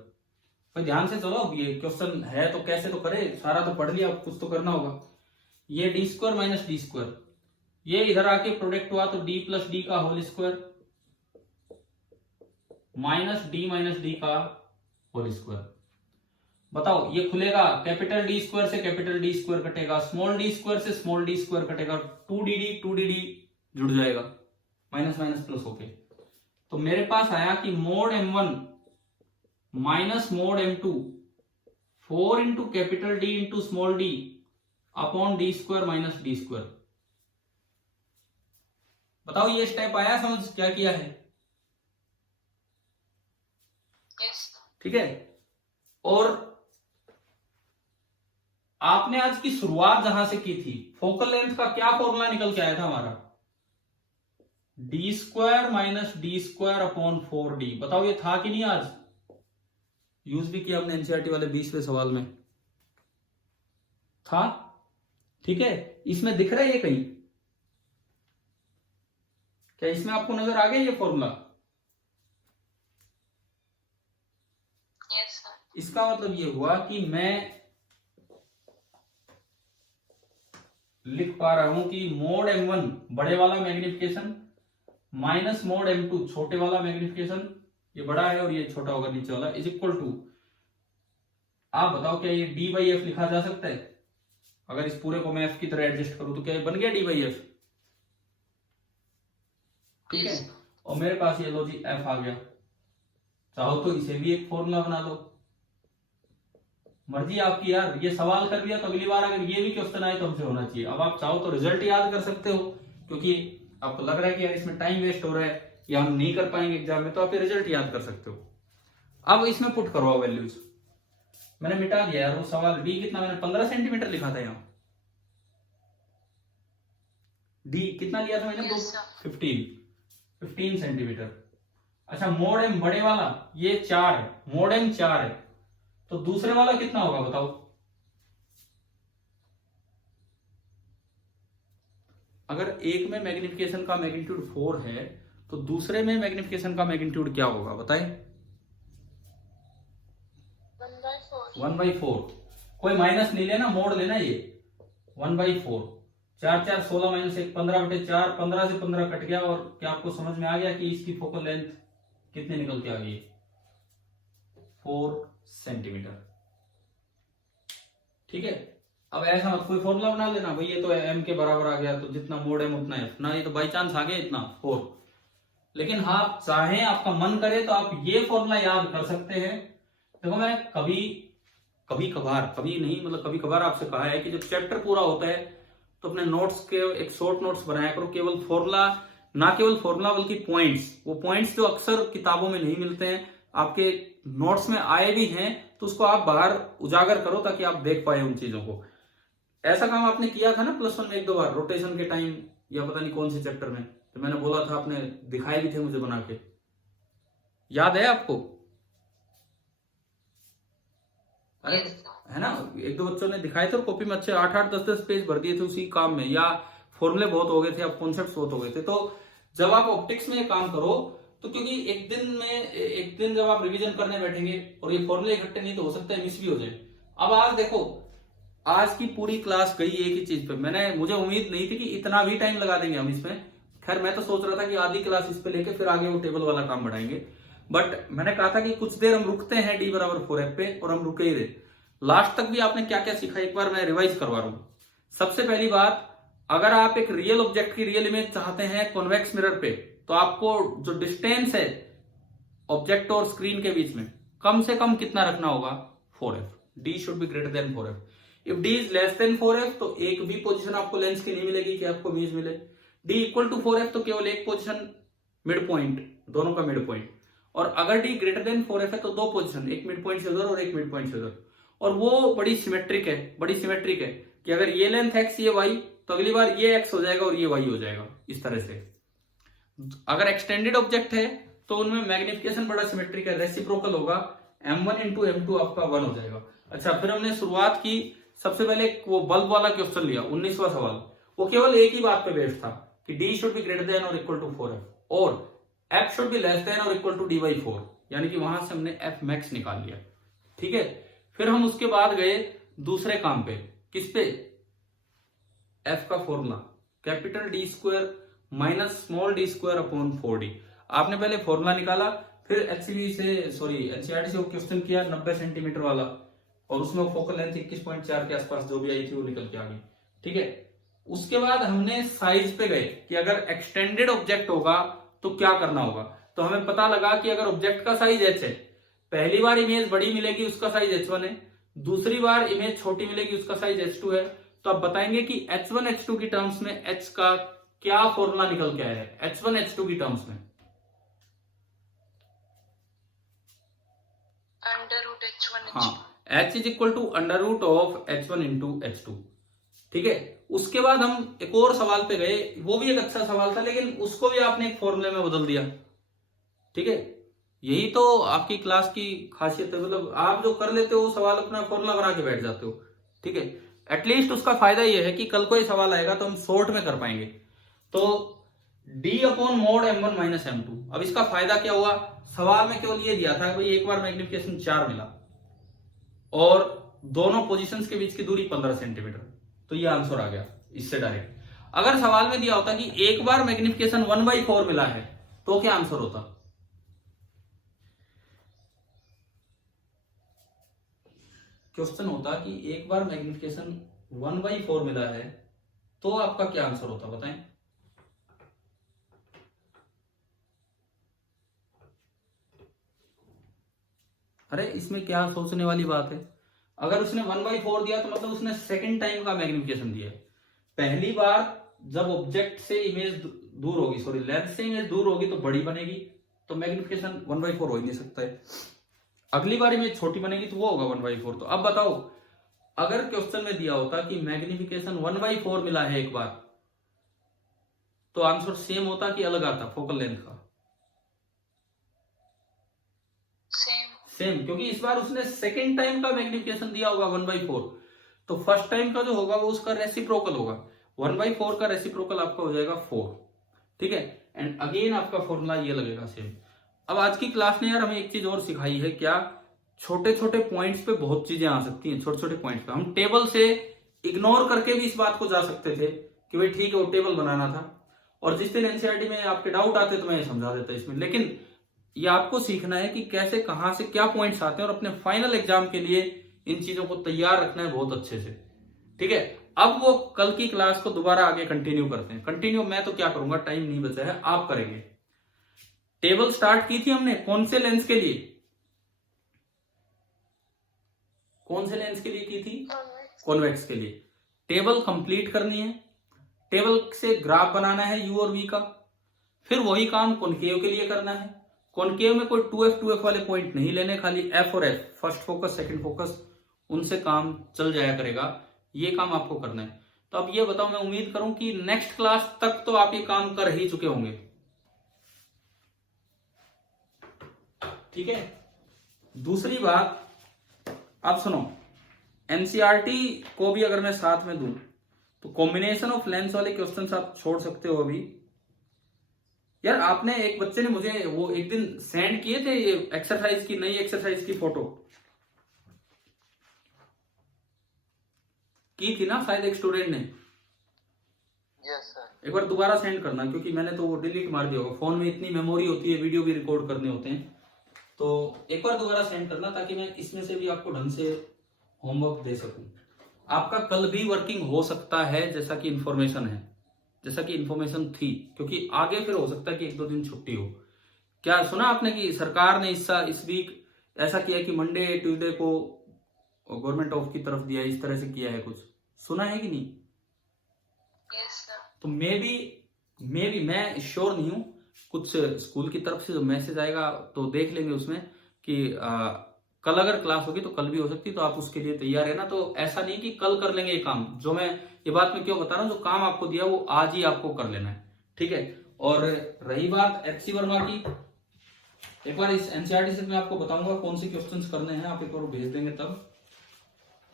पर ध्यान से चलो, ये क्वेश्चन है तो कैसे तो करे, सारा तो पढ़ लिया, कुछ तो करना होगा। ये D square minus D square, ये इधर आके प्रोडक्ट हुआ तो डी प्लस डी का होल स्क्वायर माइनस डी का होल स्क्वायर। बताओ ये खुलेगा, कैपिटल डी स्क्वायर से कैपिटल डी स्क्वायर कटेगा, स्मॉल डी स्क्वायर से स्मॉल डी स्क्वायर कटेगा, 2dd जुड़ जाएगा, माइनस माइनस प्लस होके, तो मेरे पास आया कि mode m1 minus mode m2 4 into capital D into small D upon D square minus D square. बताओ ये स्टेप आया समझ, क्या किया है? ठीक है। और आपने आज की शुरुआत जहां से की थी, फोकल लेंथ का क्या फॉर्मूला निकल के आया था हमारा? D square minus D square upon 4d। बताओ ये था कि नहीं? आज यूज भी किया हमने एनसीईआरटी वाले 20वें सवाल में, था। ठीक है, इसमें दिख रहा है ये कहीं? क्या इसमें आपको नजर आ गया ये फॉर्मूला? इसका मतलब ये हुआ कि मैं लिख पा रहा हूं कि मोड m1 बड़े वाला मैग्निफिकेशन माइनस मोड m2 छोटे वाला मैग्निफिकेशन, ये बड़ा है और ये छोटा होगा नीचे वाला, इज इक्वल टू, आप बताओ क्या ये d बाई एफ लिखा जा सकता है? अगर इस पूरे को मैं f की तरह एडजस्ट करूं तो क्या ये बन गया d बाई एफ? ठीक है, और मेरे पास ये लो जी f आ गया। चाहो तो इसे भी एक फॉर्मूला बना दो, मर्जी आपकी यार। ये सवाल कर लिया तो अगली बार अगर ये भी क्वेश्चन आए तो हमसे होना चाहिए। अब आप चाहो तो रिजल्ट याद कर सकते हो, क्योंकि आपको लग रहा है कि यार इसमें टाइम वेस्ट हो रहा है या हम नहीं कर पाएंगे एग्जाम में, तो आप ये रिजल्ट याद कर सकते हो। अब इसमें पुट करो वैल्यूज, मैंने मिटा दिया यार वो सवाल। डी कितना मैंने 15 सेंटीमीटर लिखा था, यहाँ डी कितना लिया था मैंने? 15 सेंटीमीटर। अच्छा, मोड एम बड़े वाला ये 4 है, मोड एम 4 है, तो दूसरे वाला कितना होगा बताओ? अगर एक में मैग्निफिकेशन का मैग्नीट्यूड 4 है तो दूसरे में मैग्निफिकेशन का मैग्नीट्यूड क्या होगा बताएं? 1/4। कोई माइनस नहीं लेना, मोड लेना ये 1/4। 4 4 16 -1 15/4, 15 से 15 कट गया। और क्या आपको समझ में आ गया कि इसकी फोकल लेंथ कितने निकल के आ गई? 4 सेंटीमीटर। ठीक है, अब ऐसा मत कोई फॉर्मूला बना लेना भाई ये तो m के बराबर आ गया तो जितना मोड m उतना f ना, ये तो बाई चांस आ गया इतना 4। लेकिन हाँ आप चाहें, आपका मन करे तो आप ये फॉर्मूला याद कर सकते हैं। देखो मैं कभी कभार, कभी नहीं मतलब कभी कभार आपसे कहा है कि जब चैप्टर पूरा होता है तो अपने नोट्स के एक शॉर्ट नोट्स बनाया करो, केवल फॉर्मूला, ना केवल फॉर्मूला बल्कि पॉइंट्स, वो पॉइंट्स जो अक्सर किताबों में नहीं मिलते हैं आपके नोट्स में आए भी हैं तो उसको आप बाहर उजागर करो ताकि आप देख पाए उन चीजों को। ऐसा काम आपने किया था ना +1 में 1-2 बार रोटेशन के टाइम, या पता नहीं कौन से चैप्टर में, तो मैंने बोला था, आपने दिखाए भी थे मुझे बना के, याद है आपको? अरे है ना, 1-2 बच्चों ने दिखाए थे और कॉपी में अच्छे 8-8 10-10 पेज भर दिए थे उसी काम में, या फॉर्मूले बहुत हो गए थे, अब कॉन्सेप्ट्स बहुत हो गए थे। तो जब आप ऑप्टिक्स में ये काम करो तो क्योंकि एक दिन जब आप रिवीजन करने बैठेंगे और ये फॉर्मूले इकट्ठे नहीं तो हो सकता है मिस भी हो जाए। अब आज देखो, आज की पूरी क्लास गई एक ही चीज पे, मुझे उम्मीद नहीं थी कि इतना भी टाइम लगा देंगे हम इसमें। खैर मैं तो सोच रहा था कि आधी क्लास इस पे लेके फिर आगे वो टेबल वाला काम बढ़ाएंगे, बट मैंने कहा था कि कुछ देर हम रुकते हैं d बराबर 4f पे, और हम रुके ही रहे। लास्ट तक भी आपने क्या क्या सीखा एक बार मैं रिवाइज करवा रहा हूं। सबसे पहली बात, अगर आप एक रियल ऑब्जेक्ट की रियल इमेज चाहते हैं कॉन्वेक्स मिरर पे, तो आपको जो डिस्टेंस है ऑब्जेक्ट और स्क्रीन के बीच में कम से कम कितना रखना होगा? 4f। d should be greater then 4f। If d is less than 4f तो एक भी पोजीशन आपको लेंस की नहीं मिलेगी कि आपको इमेज मिले। d इक्वल टू 4f तो केवल एक पोजीशन, मिड पॉइंट, दोनों का मिड पॉइंट। और अगर d ग्रेटर देन 4f है तो दो पोजीशन, एक मिड पॉइंट से उधर और एक मिड पॉइंट से उधर। और वो बड़ी सिमेट्रिक है कि अगर ये लेंथ x ये y तो अगली बार ये x हो जाएगा और ये y हो जाएगा, इस तरह से। अगर एक्सटेंडेड ऑब्जेक्ट है तो उनमें मैग्निफिकेशन बड़ा सिमेट्रिक है, रेसिप्रोकल होगा, m1 इंटू m2 आपका 1 हो जाएगा। अच्छा, फिर हमने शुरुआत की, सबसे पहले वो बल्ब वाला क्वेश्चन लिया, 19वां सवाल। वो केवल एक ही बात पे बेस्ड था कि d should be greater than और इक्वल टू 4f और f should be less than और इक्वल टू d/4, यानी कि वहां से हमने f मैक्स निकाल लिया। ठीक है, फिर हम उसके बाद गए दूसरे काम पे, किस पे? f का formula, capital D square minus small d square upon 4d। आपने पहले फॉर्मूला निकाला, फिर एनसीईआरटी से क्वेश्चन किया 90 सेंटीमीटर वाला, और उसमें फोकल लेंथ 21.4 के आसपास जो भी आई थी वो निकल के आ गई। ठीक है, उसके बाद हमने साइज पे गए कि अगर एक्सटेंडेड ऑब्जेक्ट होगा तो क्या करना होगा। तो हमें पता लगा कि अगर ऑब्जेक्ट का साइज h है, पहली बार इमेज बड़ी मिलेगी उसका साइज h1 है, दूसरी बार इमेज छोटी मिलेगी उसका साइज h2 है। तो आप बताएंगे कि h1 h2 की टर्म्स में h का क्या फॉर्मूला निकल के आया है h1 h2 की टर्म्स में? √h1 हाँ, h is equal to √h1 into h2। ठीक है, उसके बाद हम एक और सवाल पे गए, वो भी एक अच्छा सवाल था लेकिन उसको भी आपने एक फॉर्मूले में बदल दिया। ठीक है, यही तो आपकी क्लास की खासियत है, मतलब आप जो कर लेते हो वो सवाल अपना फॉर्मूला बना के बैठ जाते हो। ठीक है, एटलीस्ट उसका फायदा ये है कि कल कोई सवाल आएगा तो हम शॉर्ट में कर पाएंगे। तो d upon mode m1 minus m2। अब इसका फायदा क्या हुआ, सवाल में केवल ये दिया था भाई एक बार मैग्निफिकेशन 4 मिला और दोनों पोजीशंस के बीच की दूरी 15 सेंटीमीटर, तो ये आंसर आ गया इससे डायरेक्ट। अगर सवाल में दिया होता कि एक बार मैग्निफिकेशन 1/4 मिला है तो क्या आंसर होता? क्वेश्चन होता कि एक बार मैग्निफिकेशन 1/4 मिला है तो आपका क्या आंसर होता, बताएं। अरे इसमें क्या सोचने वाली बात है, अगर उसने 1/4 दिया तो मतलब उसने सेकंड टाइम का मैग्निफिकेशन दिया है। पहली बार जब ऑब्जेक्ट से इमेज दूर होगी, सॉरी लेंस से इमेज दूर होगी तो बड़ी बनेगी, तो मैग्निफिकेशन 1/4 हो ही नहीं सकता है। अगली बार इमेज छोटी बनेगी तो वो होगा 1/4। तो अब बताओ, अगर क्वेश्चन में दिया होता कि मैग्निफिकेशन 1/4 मिला है एक बार, तो आंसर सेम होता कि अलग आता फोकल लेंथ का? सेम, क्योंकि इस बार उसने सेकेंड टाइम का मैग्निफिकेशन दिया होगा 1/4, तो फर्स्ट टाइम का जो होगा वो उसका रेसिप्रोकल होगा। 1/4 का रेसिप्रोकल आपका हो जाएगा 4। ठीक है, एंड अगेन आपका फॉर्मूला ये लगेगा सेम। अब आज की क्लास ने यार हमें एक चीज और सिखाई है, क्या? छोटे छोटे पॉइंट्स पे बहुत चीजें आ सकती हैं। छोटे छोटे पॉइंट्स पे हम टेबल से इग्नोर करके भी इस बात को जा सकते थे कि भाई ठीक है वो टेबल बनाना था, और जिस दिन एनसीईआरटी में आपके डाउट आते तो मैं समझा देता इसमें। लेकिन ये आपको सीखना है कि कैसे कहां से क्या पॉइंट्स आते हैं और अपने फाइनल एग्जाम के लिए इन चीजों को तैयार रखना है बहुत अच्छे से। ठीक है, अब वो कल की क्लास को दोबारा आगे कंटिन्यू करते हैं। कंटिन्यू मैं तो क्या करूंगा, टाइम नहीं बचा है, आप करेंगे। टेबल स्टार्ट की थी हमने कौन से लेंस के लिए, कौन से लेंस के लिए की थी, कॉन्वेक्स के लिए। टेबल कंप्लीट करनी है, टेबल से ग्राफ बनाना है यू और वी का। फिर वही काम कॉनकेव के लिए करना है। कॉनकेव में कोई 2f वाले पॉइंट नहीं लेने, खाली f और f, first focus second focus, उनसे काम चल जाया करेगा। ये काम आपको करना है। तो अब ये बताओ, मैं उम्मीद करूं कि नेक्स्ट क्लास तक तो आप ये काम कर ही चुके होंगे। ठीक है, दूसरी बात आप सुनो, एनसीईआरटी को भी अगर मैं साथ में दूं तो कॉम्बिनेशन ऑफ लेंस वाले क्वेश्चंस आप छोड़ सकते हो अभी। यार आपने, एक बच्चे ने मुझे वो एक दिन सेंड किए थे ये एक्सरसाइज की, नई एक्सरसाइज की फोटो की थी ना शायद एक स्टूडेंट ने। Yes sir. एक बार दोबारा सेंड करना, क्योंकि मैंने तो वो डिलीट मार दिया होगा, फोन में इतनी मेमोरी होती है, वीडियो भी रिकॉर्ड करने होते हैं। तो एक बार दोबारा सेंड करना ताकि मैं इसमें से भी आपको ढंग से होमवर्क दे सकूं। आपका कल भी वर्किंग हो सकता है जैसा कि इंफॉर्मेशन है, जैसा कि इंफॉर्मेशन थी, क्योंकि आगे फिर हो सकता है कि 1-2 दिन छुट्टी हो। क्या सुना आपने कि सरकार ने इस वीक ऐसा किया कि मंडे ट्यूसडे को गवर्नमेंट ऑफ की तरफ दिया, इस तरह से किया है, कुछ सुना है कि नहीं? Yes, sir. तो मे बी मैं श्योर नहीं हूं, कुछ स्कूल की तरफ से जो मैसेज आएगा तो देख लेंगे उसमें कि कल अगर क्लास होगी तो कल भी हो सकती है, तो आप उसके लिए तैयार है ना। तो ऐसा नहीं कि कल कर लेंगे ये काम, जो मैं ये बात मैं क्यों बता रहा हूँ, जो काम आपको दिया वो आज ही आपको कर लेना है। ठीक है, और रही बात एचसी वर्मा की, एक बार इस एनसीईआरटी से मैं आपको बताऊंगा कौन से क्वेश्चंस करने हैं, आप एक बार भेज देंगे तब।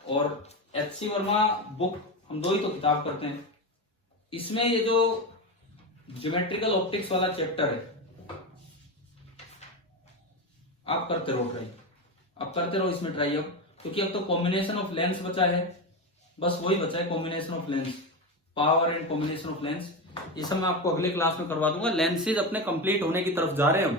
और एचसी वर्मा बुक हम 2 ही तो किताब करते हैं, इसमें ये जो ज्योमेट्रिकल ऑप्टिक्स वाला चैप्टर है आप करते रहो ट्राई, आप करते रहो इसमें ट्राई अब, क्योंकि अब तो कॉम्बिनेशन ऑफ लेंस बचा है, बस वही बचा है combination of lens, power and combination of lens. ये सब मैं आपको अगले क्लास में करवा दूंगा। लेंसेज अपने कंप्लीट होने की तरफ जा रहे हैं हम।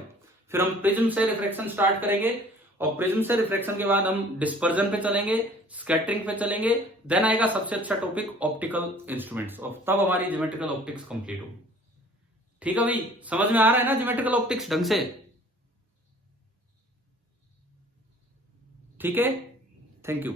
फिर हम प्रिज्म से रिफ्रैक्शन स्टार्ट करेंगे, और प्रिज्म से रिफ्रैक्शन के बाद हम डिस्पर्जन पे चलेंगे, स्कैटरिंग पे चलेंगे, देन आएगा सबसे अच्छा टॉपिक ऑप्टिकल इंस्ट्रूमेंट्स, और तब हमारी ज्योमेट्रिकल ऑप्टिक्स कंप्लीट होगी। ठीक है भाई, समझ में आ रहा है ना ज्योमेट्रिकल ऑप्टिक्स ढंग से? ठीक है, थैंक यू।